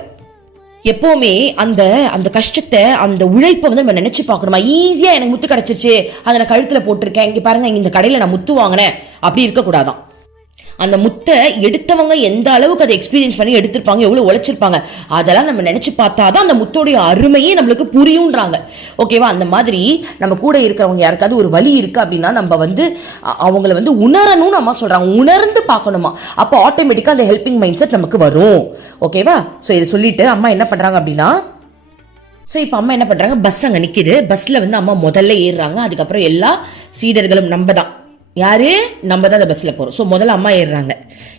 எப்பவுமே அந்த கஷ்டத்தை, அந்த உழைப்பை வந்து நம்ம நினைச்சு பார்க்கணுமா. ஈஸியா எனக்கு முத்து கிடைச்சிருச்சு, அதை நான் கழுத்துல போட்டிருக்கேன், இங்க பாருங்க இந்த கடையில நான் முத்து வாங்கினேன் அப்படி இருக்கக்கூடாதான். அந்த முத்தை எடுத்தவங்க எந்த அளவுக்கு அதை எக்ஸ்பீரியன்ஸ் பண்ணி எடுத்திருப்பாங்க, எவ்வளவு உழைச்சிருப்பாங்க, அதெல்லாம் நம்ம நினைச்சு பார்த்தாதான் அந்த முத்தோடைய அருமையே நம்மளுக்கு புரியும்ன்றாங்க. ஓகேவா. அந்த மாதிரி நம்ம கூட இருக்கிறவங்க யாருக்காவது ஒரு வலி இருக்கு அப்படின்னா நம்ம வந்து அவங்கள வந்து உணரணும்னு அம்மா சொல்றாங்க, உணர்ந்து பார்க்கணுமா. அப்போ ஆட்டோமேட்டிக்கா அந்த ஹெல்பிங் மைண்ட் செட் நமக்கு வரும். ஓகேவா. ஸோ இதை சொல்லிட்டு அம்மா என்ன பண்றாங்க அப்படின்னா, ஸோ இப்போ அம்மா என்ன பண்றாங்க, பஸ் அங்கே நிற்கிது, பஸ்ல வந்து அம்மா முதல்ல ஏறுறாங்க. அதுக்கப்புறம் எல்லா சீடர்களும் நம்ம தான், யாரு, நம்ம தான் அந்த பஸ்ல போறோம். ஸோ முதல்ல அம்மா ஏறுறாங்க.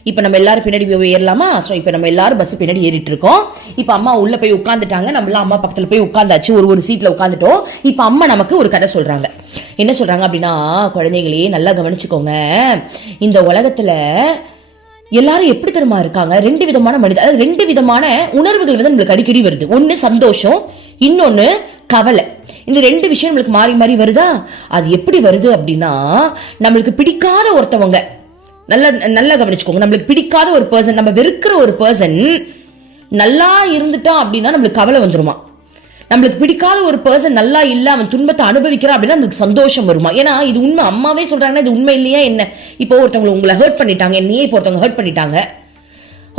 இப்போ நம்ம எல்லாரும் பின்னாடி போய் ஏறலாமா. ஸோ இப்போ நம்ம எல்லாரும் பஸ் பின்னாடி ஏறிட்டு இருக்கோம். இப்போ அம்மா உள்ள போய் உட்காந்துட்டாங்க, நம்மளாம் அம்மா பக்கத்துல போய் உட்காந்தாச்சு, ஒரு சீட்ல உட்காந்துட்டோம். இப்போ அம்மா நமக்கு ஒரு கதை சொல்றாங்க. என்ன சொல்றாங்க அப்படின்னா, குழந்தைகளே நல்லா கவனிச்சுக்கோங்க, இந்த உலகத்துல எல்லாரும் எப்படி தெரியுமா இருக்காங்க, ரெண்டு விதமான அதாவது ரெண்டு விதமான உணர்வுகள் வந்து நம்மளுக்கு அடிக்கடி வருது. ஒன்னு சந்தோஷம், இன்னொன்னு கவலை. இந்த ரெண்டு விஷயம் நம்மளுக்கு மாறி மாறி வருதா. அது எப்படி வருது அப்படின்னா, நம்மளுக்கு பிடிக்காத ஒருத்தவங்க, நல்லா கவனிச்சுக்கோங்க, நம்மளுக்கு பிடிக்காத ஒரு பர்சன், நம்ம வெறுக்கிற ஒரு பர்சன் நல்லா இருந்துட்டோம் அப்படின்னா நம்மளுக்கு கவலை வந்துருமா. நம்மளுக்கு பிடிக்காத ஒரு பர்சன் நல்லா இல்ல, அவன் துன்பத்தை அனுபவிக்கிறான் அப்படின்னா நம்மளுக்கு சந்தோஷம் வருமா? ஏன்னா இது உண்மை. அம்மாவே சொல்றாங்கன்னா இது உண்மை இல்லையா என்ன? இப்போ ஒருத்தவங்க உங்களை ஹர்ட் பண்ணிட்டாங்க, என்னையே இப்போ ஒருத்தவங்க ஹர்ட் பண்ணிட்டாங்க,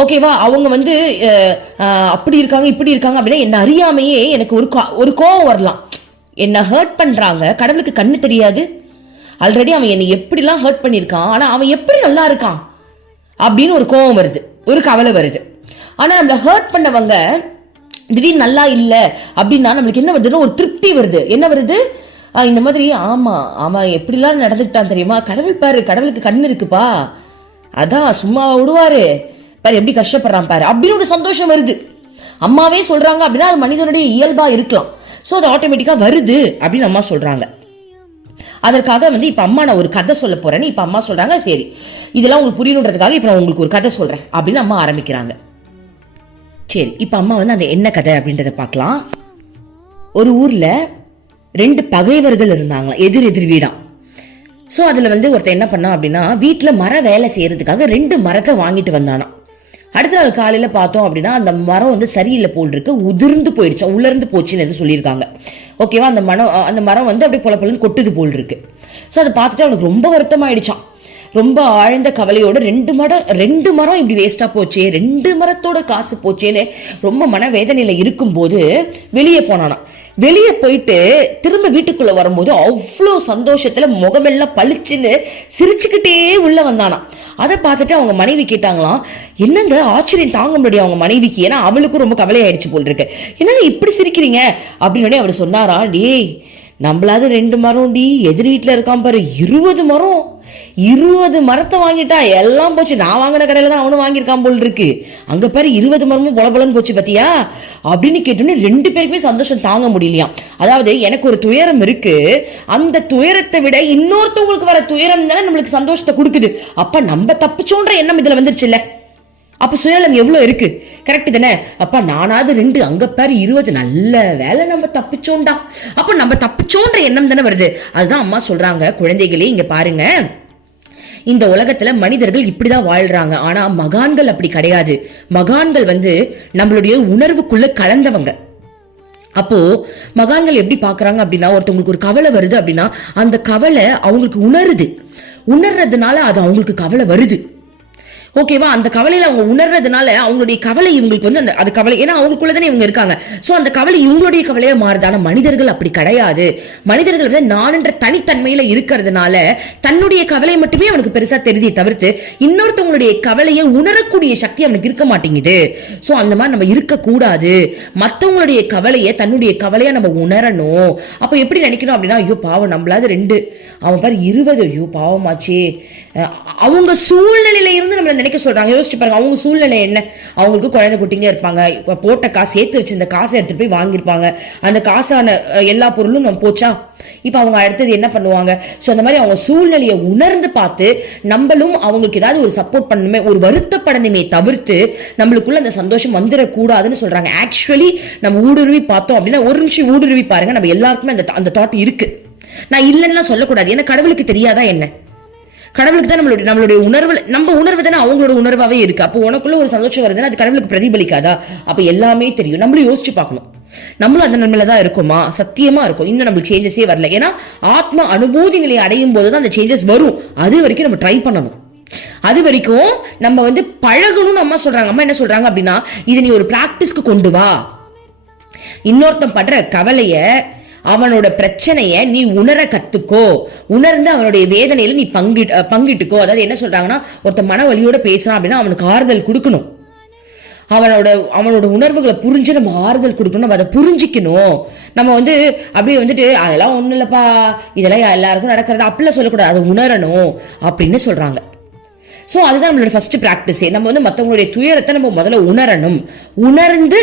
ஓகேவா? அவங்க வந்து அப்படி இருக்காங்க இப்படி இருக்காங்க அப்படின்னா என்ன அறியாமையே எனக்கு ஒரு கோவம் வரலாம். என்ன ஹர்ட் பண்றாங்க, கடவுளுக்கு கண்ணு தெரியாது? ஆல்ரெடி அவன் என்னை எப்படிலாம் ஹர்ட் பண்ணியிருக்கான், ஆனா அவன் எப்படி நல்லா இருக்கான் அப்படின்னு ஒரு கோவம் வருது, ஒரு கவலை வருது. ஆனா நம்மள ஹர்ட் பண்ணவங்க திடீர்னு நல்லா இல்ல அப்படின்னா நம்மளுக்கு என்ன வருதுன்னா ஒரு திருப்தி வருது. என்ன வருது? இந்த மாதிரி ஆமா அவன் எப்படிலாம் நடந்துக்கிட்டான் தெரியுமா, கடவுள் பாரு, கடவுளுக்கு கண்ணு இருக்குப்பா, அதான் சும்மா விடுவாரு பாரு, எப்படி கஷ்டப்படுறான் பாரு அப்படின்னு ஒரு சந்தோஷம் வருது. அம்மாவே சொல்றாங்க அப்படின்னா அது மனிதனுடைய இயல்பா இருக்கலாம். சோ அது ஆட்டோமேட்டிக்கா வருது அப்படின்னு அம்மா சொல்றாங்க. அதற்காக வந்து இப்ப அம்மா நான் ஒரு கதை சொல்ல போறேன்னு இப்ப அம்மா சொல்றாங்க. சரி, இதெல்லாம் உங்களுக்கு புரியணுன்றதுக்காக இப்ப நான் உங்களுக்கு ஒரு கதை சொல்றேன் அப்படின்னு அம்மா ஆரம்பிக்கிறாங்க. சரி, இப்ப அம்மா வந்து அந்த என்ன கதை அப்படின்றத பார்க்கலாம். ஒரு ஊர்ல 2 பகைவர்கள் இருந்தாங்க, எதிர் எதிர் வீடா. சோ அதுல வந்து ஒருத்தர் என்ன பண்ணா அப்படின்னா வீட்டுல மர வேலை செய்யறதுக்காக 2 மரத்தை வாங்கிட்டு வந்தானா. அடுத்த நாள் காலையில பார்த்தோம் அப்படின்னா அந்த மரம் வந்து சரியில்லை போல் இருக்கு, உதிர்ந்து போயிடுச்சு, உலர்ந்து போச்சுன்னு எது சொல்லியிருக்காங்க. ஓகேவா? அந்த மரம் வந்து அப்படியே பொல கொட்டுது போல் இருக்கு. ஸோ அதை பார்த்துட்டு அவனுக்கு ரொம்ப வருத்தமாயிடுச்சான். ரொம்ப ஆழ்ந்த கவலையோட 2 மரம் இப்படி வேஸ்டா போச்சே, 2 மரத்தோட காசு போச்சேன்னு ரொம்ப மனவேதனையில இருக்கும்போது வெளியே போனானா. வெளியே போயிட்டு திரும்ப வீட்டுக்குள்ள வரும்போது அவ்வளோ சந்தோஷத்துல முகமெல்லாம் பளிச்சுன்னு சிரிச்சுக்கிட்டே உள்ள வந்தானா. அதை பார்த்துட்டு அவங்க மனைவி கேட்டாங்களாம், என்னங்க ஆச்சரியம் தாங்க முடியும் அவங்க மனைவிக்கு, ஏன்னா அவளுக்கும் ரொம்ப கவலையாயிடுச்சு போல் இருக்கு. என்னங்க இப்படி சிரிக்கிறீங்க அப்படின்னு அவர் சொன்னாரா, டேய் நம்மளாவது 2 மரம் டி, எதிர் வீட்டுல இருக்கான் பாரு 20 மரம், 20 மரத்தை வாங்கிட்டா எல்லாம் போச்சு. நான் வாங்கின கடையில தான் அவனும் வாங்கியிருக்கான் போல் இருக்கு, அங்க பாரு 20 மரமும் பொலபொலன்னு போச்சு பத்தியா அப்படின்னு கேட்டோன்னே 2 பேருக்குமே சந்தோஷம் தாங்க முடியலையாம். அதாவது எனக்கு ஒரு துயரம் இருக்கு, அந்த துயரத்தை விட இன்னொருத்தவங்களுக்கு வர துயரம் தானே நம்மளுக்கு சந்தோஷத்தை கொடுக்குது. அப்ப நம்ம தப்பிச்சோன்ற எண்ணம் இதுல வந்துருச்சு இல்ல? அப்ப சுயநலம் எவ்வளவு இருக்கு, கரெக்ட் தானே? அப்ப நானாவது 2, அங்க பாரு 20, நல்ல வேலை நம்ம தப்பிச்சோண்டா. அப்ப நம்ம தப்பிச்சோன்ற எண்ணம் தானே வருது. அதுதான் அம்மா சொல்றாங்க, குழந்தைகளே இங்க பாருங்க, இந்த உலகத்துல மனிதர்கள் இப்படிதான் வாழ்றாங்க, ஆனா மகான்கள் அப்படி கிடையாது. மகான்கள் வந்து நம்மளுடைய உணர்வுக்குள்ள கலந்தவங்க. அப்போ மகான்கள் எப்படி பாக்குறாங்க அப்படின்னா, ஒருத்தவங்களுக்கு ஒரு கவலை வருது அப்படின்னா அந்த கவலை அவங்களுக்கு உணர்றதுனால அது அவங்களுக்கு கவலை வருது. ஓகேவா? அந்த கவலையில அவங்க உணர்றதுனால அவங்களுடைய கவலை இவங்களுக்கு வந்து அது கவலை, ஏன்னா அவங்களுக்குள்ளதானே இவங்க இருக்காங்க. சோ அந்த கவலை இவங்களுடைய கவலையா மாறுது. ஆனா மனிதர்கள் அப்படி கிடையாது. மனிதர்கள் வந்து நான் என்ற தனித்தன்மையில இருக்கிறதுனால தன்னுடைய கவலை மட்டுமே அவனுக்கு பெருசா தெரியுதே தவிர்த்து இன்னொருத்தவங்களுடைய கவலையை உணரக்கூடிய சக்தி அவனுக்கு இருக்க மாட்டேங்குது. சோ அந்த மாதிரி நம்ம இருக்க கூடாது. மத்தவங்களுடைய கவலையை தன்னுடைய கவலையா நம்ம உணரணும். அப்ப எப்படி நினைக்கணும் அப்படின்னா, ஐயோ பாவம் நம்மளாவது 2, அவன் பாரு 20, ஐயோ பாவமாச்சே. அவங்க சூழ்நிலையில இருந்து நம்மள நினைக்க சொல்றாங்க. யோசிச்சு பாருங்க, அவங்க சூழ்நிலை என்ன? அவங்களுக்கு குழந்தை குட்டிங்க இருப்பாங்க, போட்ட காசு சேர்த்து வச்சு இந்த காசை எடுத்துட்டு போய் வாங்கியிருப்பாங்க, அந்த காசான எல்லா பொருளும் நம்ம போச்சா, இப்ப அவங்க அடுத்தது என்ன பண்ணுவாங்க? சோ அந்த மாதிரி அவங்க சூழ்நிலையை உணர்ந்து பார்த்து நம்மளும் அவங்களுக்கு ஏதாவது ஒரு சப்போர்ட் பண்ணணுமே, ஒரு வருத்தப்படணுமே தவிர்த்து நம்மளுக்குள்ள அந்த சந்தோஷம் வந்துடக்கூடாதுன்னு சொல்றாங்க. ஆக்சுவலி நம்ம ஊடுருவி பார்த்தோம் அப்படின்னா, ஒரு நிமிஷம் ஊடுருவி பாருங்க, நம்ம எல்லாருக்குமே அந்த தாட் இருக்கு. நான் இல்லைன்னா சொல்லக்கூடாது, ஏன்னா கடவுளுக்கு தெரியாதா என்ன? கடவுளுக்கு தான் நம்மளுடைய உணர்வு, நம்ம உணர்வு தானே அவங்களோட உணர்வாவே இருக்கு. அப்போ உனக்குள்ள ஒரு சந்தோஷம் வருதுன்னா அது கடவுளுக்கு பிரதிபலிக்காதா? அப்ப எல்லாமே தெரியும். நம்மளும் யோசிச்சு பார்க்கணும், நம்மளும் அந்த நிலைமையிலதான் இருக்கோமா? சத்தியமா இருக்கும். இன்னும் நம்மளுக்கு சேஞ்சஸே வரல. ஏன்னா ஆத்ம அனுபூதி நிலையை அடையும் போதுதான் அந்த சேஞ்சஸ் வரும். அது வரைக்கும் நம்ம ட்ரை பண்ணணும். அது வரைக்கும் நம்ம வந்து பழகணும்னு அம்மா சொல்றாங்க. அம்மா என்ன சொல்றாங்க அப்படின்னா, இதை நீ ஒரு பிராக்டிஸ்க்கு கொண்டு வா. இன்னொருத்தன் படுற கவலைய, அவனோட பிரச்சனைய நீ உணர கத்துக்கோ, உணர்ந்து அவனுடைய வேதனையில நீ பங்கிட்டுக்கோ. அதாவது என்ன சொல்றாங்கன்னா, ஒருத்த மன வலியோட பேசுறான் அப்படின்னா அவனுக்கு ஆறுதல் கொடுக்கணும். அவனோட உணர்வுகளை புரிஞ்சு நம்ம ஆறுதல் கொடுக்கணும், நம்ம அதை புரிஞ்சிக்கணும். நம்ம வந்து அப்படியே வந்துட்டு அதெல்லாம் ஒண்ணும் இல்லப்பா, இதெல்லாம் எல்லாருக்கும் நடக்கிறது அப்படிலாம் சொல்லக்கூடாது, அதை உணரணும் அப்படின்னு சொல்றாங்க. சோ அதுதான் நம்மளோட ஃபர்ஸ்ட் பிராக்டிஸே. நம்ம வந்து மற்றவங்களுடைய துயரத்தை நம்ம முதல்ல உணரணும். உணர்ந்து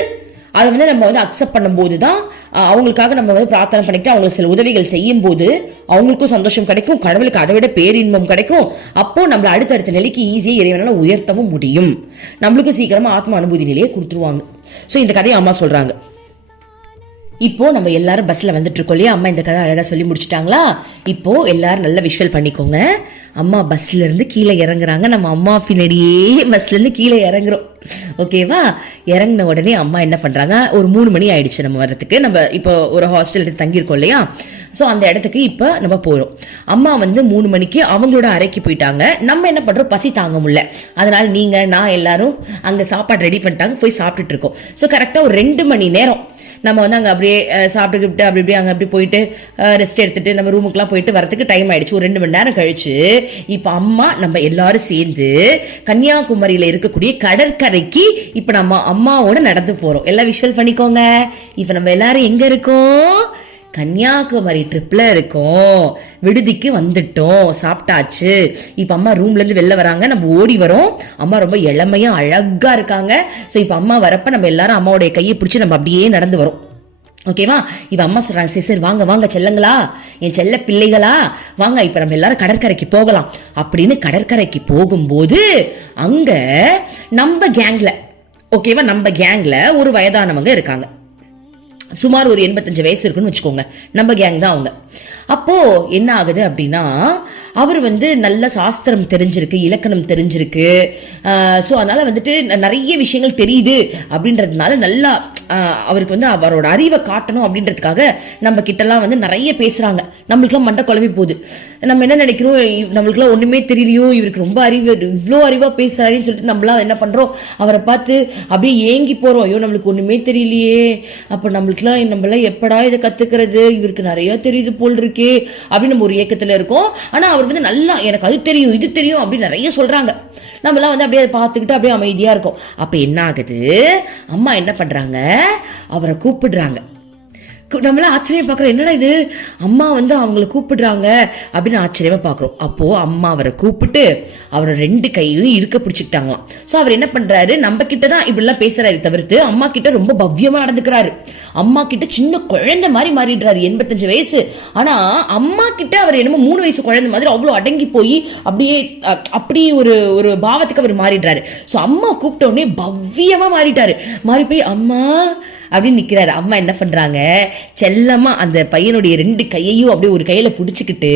அதை வந்து நம்ம வந்து அக்செப்ட் பண்ணும்போது தான் அவங்களுக்காக நம்ம வந்து பிரார்த்தனை பண்ணிட்டு அவங்களுக்கு சில உதவிகள் செய்யும் போது அவங்களுக்கும் சந்தோஷம் கிடைக்கும், கடவுளுக்கு அதை விட பேரின்பம் கிடைக்கும். அப்போ நம்மள அடுத்தடுத்த நிலைக்கு ஈஸியா இறைவனால உயர்த்தவும் முடியும். நம்மளுக்கும் சீக்கிரமா ஆத்ம அனுபூதி நிலையை கொடுத்துருவாங்க. சோ இந்த கதையை அம்மா சொல்றாங்க. இப்போ நம்ம எல்லாரும் பஸ்ல வந்துட்டு இருக்கோம் இல்லையா, அம்மா இந்த கதை அழகா சொல்லி முடிச்சுட்டாங்களா? இப்போ எல்லாரும் நல்லா விஷுவல் பண்ணிக்கோங்க. அம்மா பஸ்ல இருந்து கீழே இறங்குறாங்க, நம்ம அம்மா பின்னாடியே பஸ்ல இருந்து கீழே இறங்குறோம். ஓகேவா? இறங்கின உடனே அம்மா என்ன பண்றாங்க, ஒரு 3 மணி ஆயிடுச்சு நம்ம வர்றதுக்கு. நம்ம இப்போ ஒரு ஹாஸ்டல் எடுத்து தங்கியிருக்கோம் இல்லையா, ஸோ அந்த இடத்துக்கு இப்போ நம்ம போறோம். அம்மா வந்து 3 மணிக்கு அவங்களோட அறைக்கு போயிட்டாங்க. நம்ம என்ன பண்றோம், பசி தாங்க முடியல, அதனால நீங்க நான் எல்லாரும் அங்க சாப்பாடு ரெடி பண்ணிட்டாங்க, போய் சாப்பிட்டுட்டு இருக்கோம். ஸோ கரெக்டா ஒரு 2 மணி நேரம் நம்ம வந்து அங்கே அப்படியே சாப்பிட்டுக்கிட்டு அப்படி இப்படி அங்கே அப்படி போயிட்டு ரெஸ்ட் எடுத்துட்டு நம்ம ரூமுக்குலாம் போயிட்டு வரதுக்கு டைம் ஆயிடுச்சு. ஒரு 2 மணி நேரம் கழிச்சு இப்போ அம்மா நம்ம எல்லாரும் சேர்ந்து கன்னியாகுமரியில இருக்கக்கூடிய கடற்கரைக்கு இப்போ நம்ம அம்மாவோட நடந்து போறோம். எல்லாம் விஷுவல் பண்ணிக்கோங்க. இப்போ நம்ம எல்லாரும் எங்க இருக்கோம், கன்னியாகுமரி ட்ரிப்ல இருக்கோம். விடுதிக்கு வந்துட்டோம், சாப்பிட்டாச்சு. இப்ப அம்மா ரூம்ல இருந்து வெளில வராங்க, நம்ம ஓடி வரோம். அம்மா ரொம்ப இளமையா அழகா இருக்காங்க. சோ இப்ப அம்மா வரப்ப நம்ம எல்லாரும் அம்மாவுடைய கையை பிடிச்சி நம்ம அப்படியே நடந்து வரோம். ஓகேவா? இப்ப அம்மா சொல்றாங்க, சரி சரி வாங்க வாங்க செல்லங்களா, என் செல்ல பிள்ளைகளா வாங்க, இப்ப நம்ம எல்லாரும் கடற்கரைக்கு போகலாம் அப்படின்னு கடற்கரைக்கு போகும்போது அங்க நம்ம கேங்ல, ஓகேவா, நம்ம கேங்ல ஒரு வயதானவங்க இருக்காங்க. சுமார் ஒரு 85 வயசு இருக்குன்னு வச்சுக்கோங்க. நம்ம கேங் தான் அவங்க. அப்போ என்ன ஆகுது அப்படின்னா, அவர் வந்து நல்ல சாஸ்திரம் தெரிஞ்சிருக்கு, இலக்கணம் தெரிஞ்சிருக்கு. ஸோ அதனால வந்துட்டு நிறைய விஷயங்கள் தெரியுது அப்படின்றதுனால நல்லா அவருக்கு வந்து அவரோட அறிவை காட்டணும் அப்படின்றதுக்காக நம்ம கிட்டலாம் வந்து நிறைய பேசுறாங்க. நம்மளுக்குலாம் மண்டை குழம்பி போகுது. நம்ம என்ன நினைக்கிறோம், நம்மளுக்குலாம் ஒண்ணுமே தெரியலையோ, இவருக்கு ரொம்ப அறிவு, இவ்வளோ அறிவா பேசுறாருன்னு சொல்லிட்டு நம்மளாம் என்ன பண்றோம், அவரை பார்த்து அப்படியே ஏங்கி போறோம். ஐயோ நம்மளுக்கு ஒண்ணுமே தெரியலையே, அப்ப நம்மளாம் எப்படா இதை கத்துக்கிறது, இவருக்கு நிறைய தெரியுது போல் இருக்கே அப்படின்னு நம்ம ஒரு ஏக்கத்துல இருக்கோம். ஆனா அவர் வந்து நல்லா எனக்கு அது தெரியும் இது தெரியும் அப்படின்னு நிறைய சொல்றாங்க. நம்மளாம் வந்து அப்படியே பார்த்துக்கிட்டு அப்படியே அமைதியா இருக்கும். அப்ப என்ன ஆகுது, அம்மா என்ன பண்றாங்க, அவரை கூப்பிடுறாங்க. நம்மளாம் ஆச்சரியம் பாக்குறோம், என்னடா இது அம்மா வந்து அவங்களை கூப்பிடுறாங்க அப்படின்னு ஆச்சரியமா பாக்குறோம். அப்போ அம்மா அவரை கூப்பிட்டு அவரை 2 கையும் இருக்க பிடிச்சுக்கிட்டாங்களாம். சோ அவர் என்ன பண்றாரு, நம்ம கிட்டதான் இப்படி எல்லாம் பேசுறாரு தவிர்த்து அம்மா கிட்ட ரொம்ப பவ்யமா நடந்துக்கிறாரு. அம்மா கிட்ட சின்ன குழந்தை மாதிரி மாறிடுறாரு. 85 வயசு, ஆனா அம்மா கிட்ட அவர் என்னமோ 3 வயசு குழந்தை மாதிரி அவ்வளவு அடங்கி போய் அப்படியே ஒரு பாவத்துக்கு அவர் மாறிடுறாரு. சோ அம்மா கூப்பிட்ட உடனே பவ்யமா மாறிட்டாரு. மாறி போய் அம்மா அப்படின்னு நிக்கிறாரு. அம்மா என்ன பண்றாங்க, செல்லமா அந்த பையனுடைய 2 கையையும் அப்படியே ஒரு கையில புடிச்சுக்கிட்டு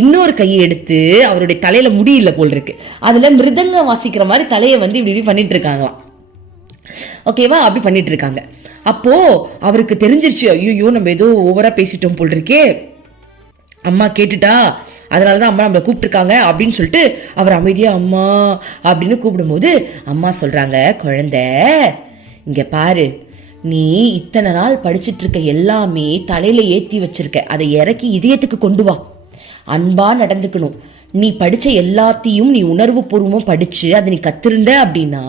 இன்னொரு கையை எடுத்து அவருடைய தலையில முடியல போல் இருக்கு, அதுல மிருதங்கம் வாசிக்கிற மாதிரி தலையை வந்து இப்படி பண்ணிட்டு இருக்காங்களாம். ஓகேவா? அப்படி பண்ணிட்டு இருக்காங்க. அப்போ அவருக்கு தெரிஞ்சிருச்சு, ஐயோ நம்ம ஏதோ ஓவரா பேசிட்டோம் போல் இருக்கே, அம்மா கேட்டுட்டா, அதனாலதான் அம்மா நம்மளை கூப்பிட்டுருக்காங்க அப்படின்னு சொல்லிட்டு அவர் அமைதியா அம்மா அப்படின்னு கூப்பிடும்போது அம்மா சொல்றாங்க, குழந்தை இங்க பாரு, நீ இத்தனை நாள் படிச்சுட்டு இருக்க எல்லாமே தலையில ஏத்தி வச்சிருக்க, அதை இறக்கி இதயத்துக்கு கொண்டு வா. அன்பா நடந்துக்கணும். நீ படிச்ச எல்லாத்தையும் நீ உணர்வு பூர்வமும் படிச்சு அதை நீ கத்திருந்த அப்படின்னா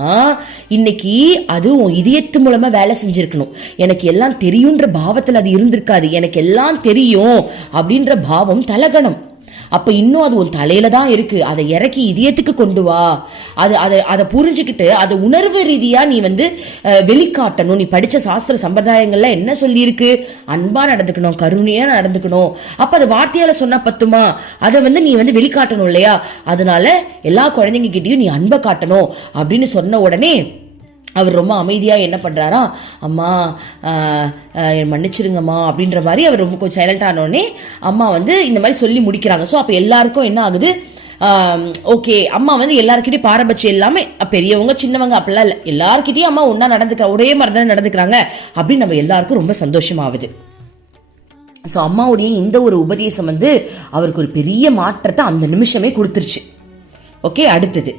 இன்னைக்கு அது உன் இதயத்து மூலமா வேலை செஞ்சிருக்கணும். எனக்கு எல்லாம் தெரியும்ன்ற பாவத்துல அது இருந்திருக்காது. எனக்கு எல்லாம் தெரியும் அப்படின்ற பாவம் தலகணம். அப்ப இன்னும் அது உன் தலையில தான் இருக்கு, அதை இறக்கி இதயத்துக்கு கொண்டு வா. அதை புரிஞ்சுக்கிட்டு அதை உணர்வு ரீதியா நீ வந்து வெளிக்காட்டணும். நீ படிச்ச சாஸ்திர சம்பிரதாயங்கள்ல என்ன சொல்லி இருக்கு, அன்பா நடந்துக்கணும், கருணையா நடந்துக்கணும். அப்ப அது வார்த்தையால சொன்னா பத்துமா, அதை வந்து நீ வந்து வெளிக்காட்டணும் இல்லையா? அதனால எல்லா குழந்தைங்க கிட்டயும் நீ அன்பை காட்டணும் அப்படின்னு சொன்ன உடனே அவர் ரொம்ப அமைதியா என்ன பண்றாரா, அம்மா மன்னிச்சிருங்கம்மா அப்படின்ற மாதிரி அவர் ரொம்ப கொஞ்சம் சைலண்ட் ஆனோடனே அம்மா வந்து இந்த மாதிரி சொல்லி முடிக்கிறாங்க. ஸோ அப்போ எல்லாருக்கும் என்ன ஆகுது, ஓகே அம்மா வந்து எல்லாருக்கிட்டையும் பாரபட்சம் எல்லாமே பெரியவங்க சின்னவங்க அப்படிலாம் இல்லை, எல்லாருக்கிட்டையும் அம்மா ஒன்னா நடந்துக்கிற ஒரே மாதிரி தானே நடந்துக்கிறாங்க அப்படின்னு நம்ம எல்லாருக்கும் ரொம்ப சந்தோஷமாகுது. ஸோ அம்மாவுடைய இந்த ஒரு உபதேசம் வந்து அவருக்கு ஒரு பெரிய மாற்றத்தை அந்த நிமிஷமே கொடுத்துருச்சு. ஓகே, அடுத்தது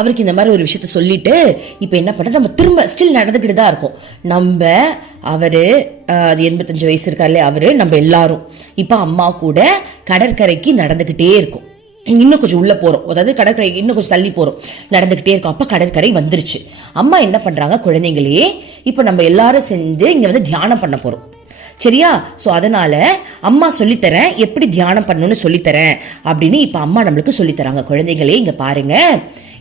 அவருக்கு இந்த மாதிரி ஒரு விஷயத்த சொல்லிட்டு இப்ப என்ன பண்ற, நம்ம திரும்ப ஸ்டில் நடந்துகிட்டு தான் இருக்கோம். நம்ம அவரு அது 85 வயசு இருக்காரு அவரு, நம்ம எல்லாரும் இப்ப அம்மா கூட கடற்கரைக்கு நடந்துகிட்டே இருக்கும். இன்னும் கொஞ்சம் உள்ள போறோம், அதாவது கடற்கரை இன்னும் கொஞ்சம் தள்ளி போறோம், நடந்துகிட்டே இருக்கோம். அப்ப கடற்கரை வந்துருச்சு. அம்மா என்ன பண்றாங்க, குழந்தைங்களே இப்ப நம்ம எல்லாரும் சேர்ந்து இங்க வந்து தியானம் பண்ண போறோம், சரியா? சோ அதனால அம்மா சொல்லித்தரேன், எப்படி தியானம் பண்ணணும்னு சொல்லித்தரேன் அப்படின்னு இப்ப அம்மா நம்மளுக்கு சொல்லித்தராங்க. குழந்தைங்களே இங்க பாருங்க,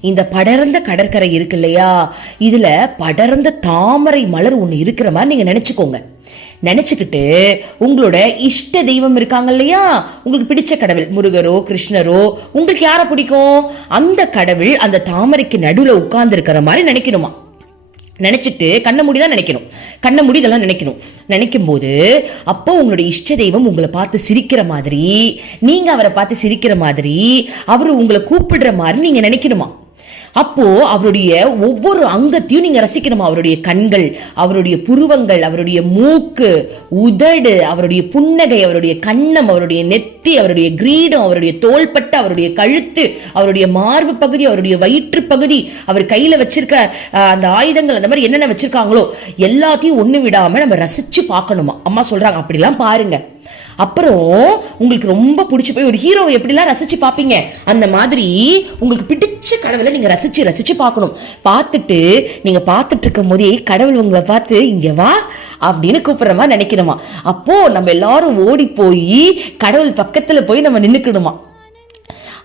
இந்த படர்ந்த கடற்கரை இருக்கு இல்லையா, இதுல படர்ந்த தாமரை மலர் ஒண்ணு இருக்கிற மாதிரி நீங்க நினைச்சுக்கோங்க. நினைச்சுக்கிட்டு உங்களோட இஷ்ட தெய்வம் இருக்காங்க இல்லையா, உங்களுக்கு பிடிச்ச கடவுள் முருகரோ கிருஷ்ணரோ, உங்களுக்கு யார பிடிக்கும், அந்த கடவுள் அந்த தாமரைக்கு நடுவுல உட்கார்ந்து இருக்கிற மாதிரி நினைக்கணுமா. நினைச்சிட்டு கண்ண மூடிதான் நினைக்கணும், கண்ண மூடி இதெல்லாம் நினைக்கணும். நினைக்கும் போது அப்போ உங்களுடைய இஷ்ட தெய்வம் உங்களை பார்த்து சிரிக்கிற மாதிரி, நீங்க அவரை பார்த்து சிரிக்கிற மாதிரி, அவரு உங்களை கூப்பிடுற மாதிரி நீங்க நினைக்கணுமா. அப்போ அவருடைய ஒவ்வொரு அங்கத்தையும் நீங்க ரசிக்கணுமா. அவருடைய கண்கள், அவருடைய புருவங்கள், அவருடைய மூக்கு, உதடு, அவருடைய புன்னகை, அவருடைய கன்னம், அவருடைய நெத்தி, அவருடைய கிரீடம், அவருடைய தோள்பட்டை, அவருடைய கழுத்து, அவருடைய மார்பு பகுதி, அவருடைய வயிற்று பகுதி, அவர் கையில வச்சிருக்க அந்த ஆயுதங்கள், அந்த மாதிரி என்னென்ன வச்சிருக்காங்களோ எல்லாத்தையும் ஒண்ணு விடாம நம்ம ரசிச்சு பார்க்கணுமா. அம்மா சொல்றாங்க அப்படிலாம் பாருங்க. அப்புறம் உங்களுக்கு ரொம்ப பிடிச்சி போய் ஒரு ஹீரோவை எப்படிலாம் ரசிச்சு பார்ப்பீங்க, அந்த மாதிரி உங்களுக்கு பிடிச்ச கடவுளை நீங்க ரசிச்சு ரசிச்சு பார்க்கணும். பார்த்துட்டு நீங்க பார்த்துட்டு இருக்கும் போதே கடவுள் உங்களை பார்த்து இங்க வா அப்படின்னு கூப்பிடுற மாதிரி நினைக்கணுமா. அப்போ நம்ம எல்லாரும் ஓடி போய் கடவுள் பக்கத்துல போய் நம்ம நின்னுக்கணுமா.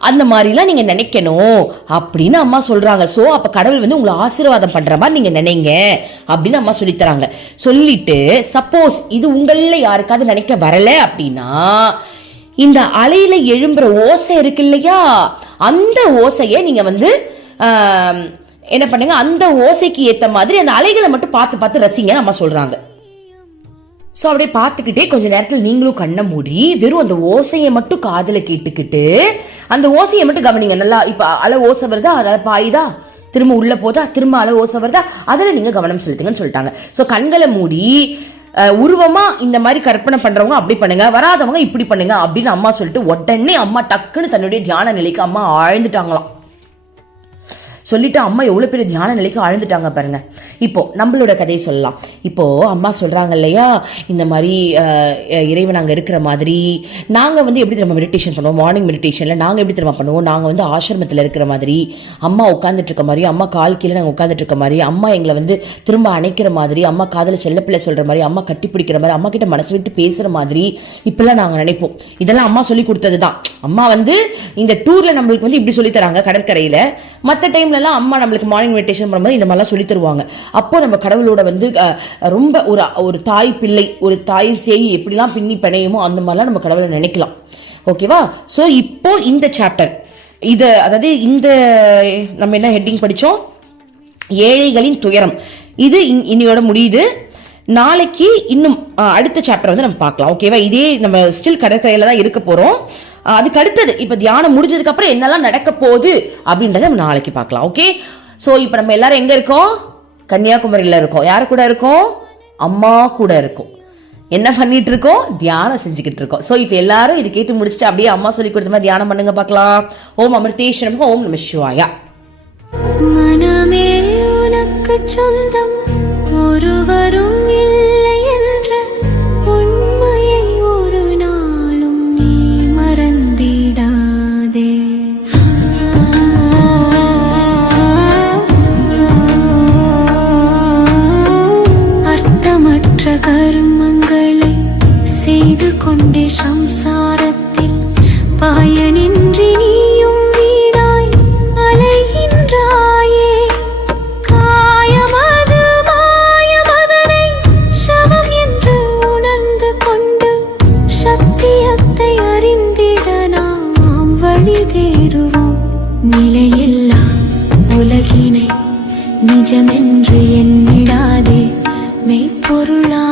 அந்த மாதிரிலாம் நீங்க நினைக்கணும் அப்படின்னு அம்மா சொல்றாங்க. சோ அப்ப கடவுள் வந்து உங்களை ஆசீர்வாதம் பண்ற மாதிரி நீங்க நினைங்க அப்படின்னு அம்மா சொல்லி தராங்க. சொல்லிட்டு சப்போஸ் இது உங்கள யாருக்காவது நினைக்க வரல அப்படின்னா, இந்த அலையில எழும்புற ஓசை இருக்கு இல்லையா, அந்த ஓசையை நீங்க வந்து என்ன பண்ணுங்க, அந்த ஓசைக்கு ஏத்த மாதிரி அந்த அலைகளை மட்டும் பார்த்து பார்த்து ரசிங்கன்னு அம்மா சொல்றாங்க. ஸோ அப்படியே பார்த்துக்கிட்டே கொஞ்ச நேரத்தில் நீங்களும் கண்ணை மூடி வெறும் அந்த ஓசையை மட்டும் காதில் கேட்டுக்கிட்டு அந்த ஓசையை மட்டும் கவனிங்க நல்லா. இப்போ அலை ஓசை வருதா, அலை பாயுதா, திரும்ப உள்ள போதா, திரும்ப அலை ஓசை வருதா, அதில் நீங்கள் கவனம் செலுத்துங்கன்னு சொல்லிட்டாங்க. ஸோ கண்களை மூடி உருவமா இந்த மாதிரி கற்பனை பண்றவங்க அப்படி பண்ணுங்க, வராதவங்க இப்படி பண்ணுங்க அப்படின்னு அம்மா சொல்லிட்டு உடனே அம்மா டக்குன்னு தன்னுடைய தியான நிலைக்கு அம்மா ஆழ்ந்துட்டாங்களாம். சொல்லிட்டு அம்மா எவ்வளவு பெரிய தியான நிலைக்கு ஆழ்ந்துட்டாங்க பாருங்க. இப்போ நம்மளோட கதையை சொல்லலாம். இப்போ அம்மா சொல்றாங்க இல்லையா, இந்த மாதிரி இறைவன் அங்கே இருக்கிற மாதிரி நாங்கள் வந்து எப்படி நம்ம மெடிடேஷன் பண்ணுவோம், மார்னிங் மெடிடேஷன்ல நாங்கள் எப்படி தெரியுமா பண்ணுவோம், நாங்கள் வந்து ஆசிரமத்தில் இருக்கிற மாதிரி அம்மா உட்காந்துட்டு இருக்க மாதிரி, அம்மா கால் கீழே நாங்கள் உட்காந்துட்டு இருக்க மாதிரி, அம்மா எங்களை வந்து திரும்ப அணைக்கிற மாதிரி, அம்மா காதல செல்லப்பிள்ளை சொல்ற மாதிரி, அம்மா கட்டி பிடிக்கிற மாதிரி, அம்மா கிட்ட மனசு விட்டு பேசுற மாதிரி இப்பெல்லாம் நாங்கள் நினைப்போம். இதெல்லாம் அம்மா சொல்லி கொடுத்தது தான். அம்மா வந்து இந்த டூர்ல நம்மளுக்கு வந்து இப்படி சொல்லி தராங்க கடற்கரையில. மற்ற டைம்ல அம்மா நம்மளுக்கு மார்னிங் மெடிடேஷன் பண்ணும்போது இந்த மாதிரிலாம் சொல்லி தருவாங்க. அப்போ நம்ம கடவுளோட வந்து ரொம்ப ஒரு தாய் பிள்ளை, ஒரு தாய் சேய் எப்படிலாம் பின்னி பிணையுமோ அந்த மாதிரிலாம் நம்ம கடவுளை நினைக்கலாம். ஓகேவா. ஸோ இப்போ இந்த சாப்டர் இது, அதாவது இந்த நம்ம என்ன ஹெட்டிங் படித்தோம், ஏழைகளின் துயரம், இது இன்னையோட முடியுது. நாளைக்கு இன்னும் அடுத்த சாப்டர் வந்து நம்ம பார்க்கலாம். ஓகேவா. இதே நம்ம ஸ்டில் கடற்கரையில தான் இருக்க போறோம். அதுக்கு அடுத்தது இப்ப தியானம் முடிஞ்சதுக்கு அப்புறம் என்னெல்லாம் நடக்க போகுது அப்படின்றத நம்ம நாளைக்கு பார்க்கலாம். ஓகே. சோ இப்ப நம்ம எல்லாரும் எங்க இருக்கோம், கன்னியாகுமரியில இருக்கோம். யாரு கூட இருக்கோம், அம்மா கூட இருக்கோம். என்ன பண்ணிட்டு இருக்கோம், தியானம் செஞ்சுக்கிட்டு இருக்கோம். சோ இப்ப எல்லாரும் இது கேட்டு முடிச்சுட்டு அப்படியே அம்மா சொல்லி கொடுத்த மாதிரி தியானம் பண்ணுங்க பார்க்கலாம். ஓம் அமிர்தேஸ்வரம், ஓம் நம சிவாயா. மனமே உனக்கு சொந்தம், ஒருவரும் இல்லை என்ற உண்மையை ஒரு நாளும் நீ மறந்திடாதே. அர்த்தமற்ற கர்மங்களை செய்து கொண்டே சம்சாரத்தில் பயனின்றி நீயும் வீணாய் அலைகின்றாயே. காயமது மாயமதனை சவம் என்று உணர்ந்து கொண்டு சத்தியத்தை அறிந்திட நாம் வழி தேடுவோம். நிலையில்லா உலகினை நிஜமென்று எண்ணிடாதே, மெய்ப்பொருளா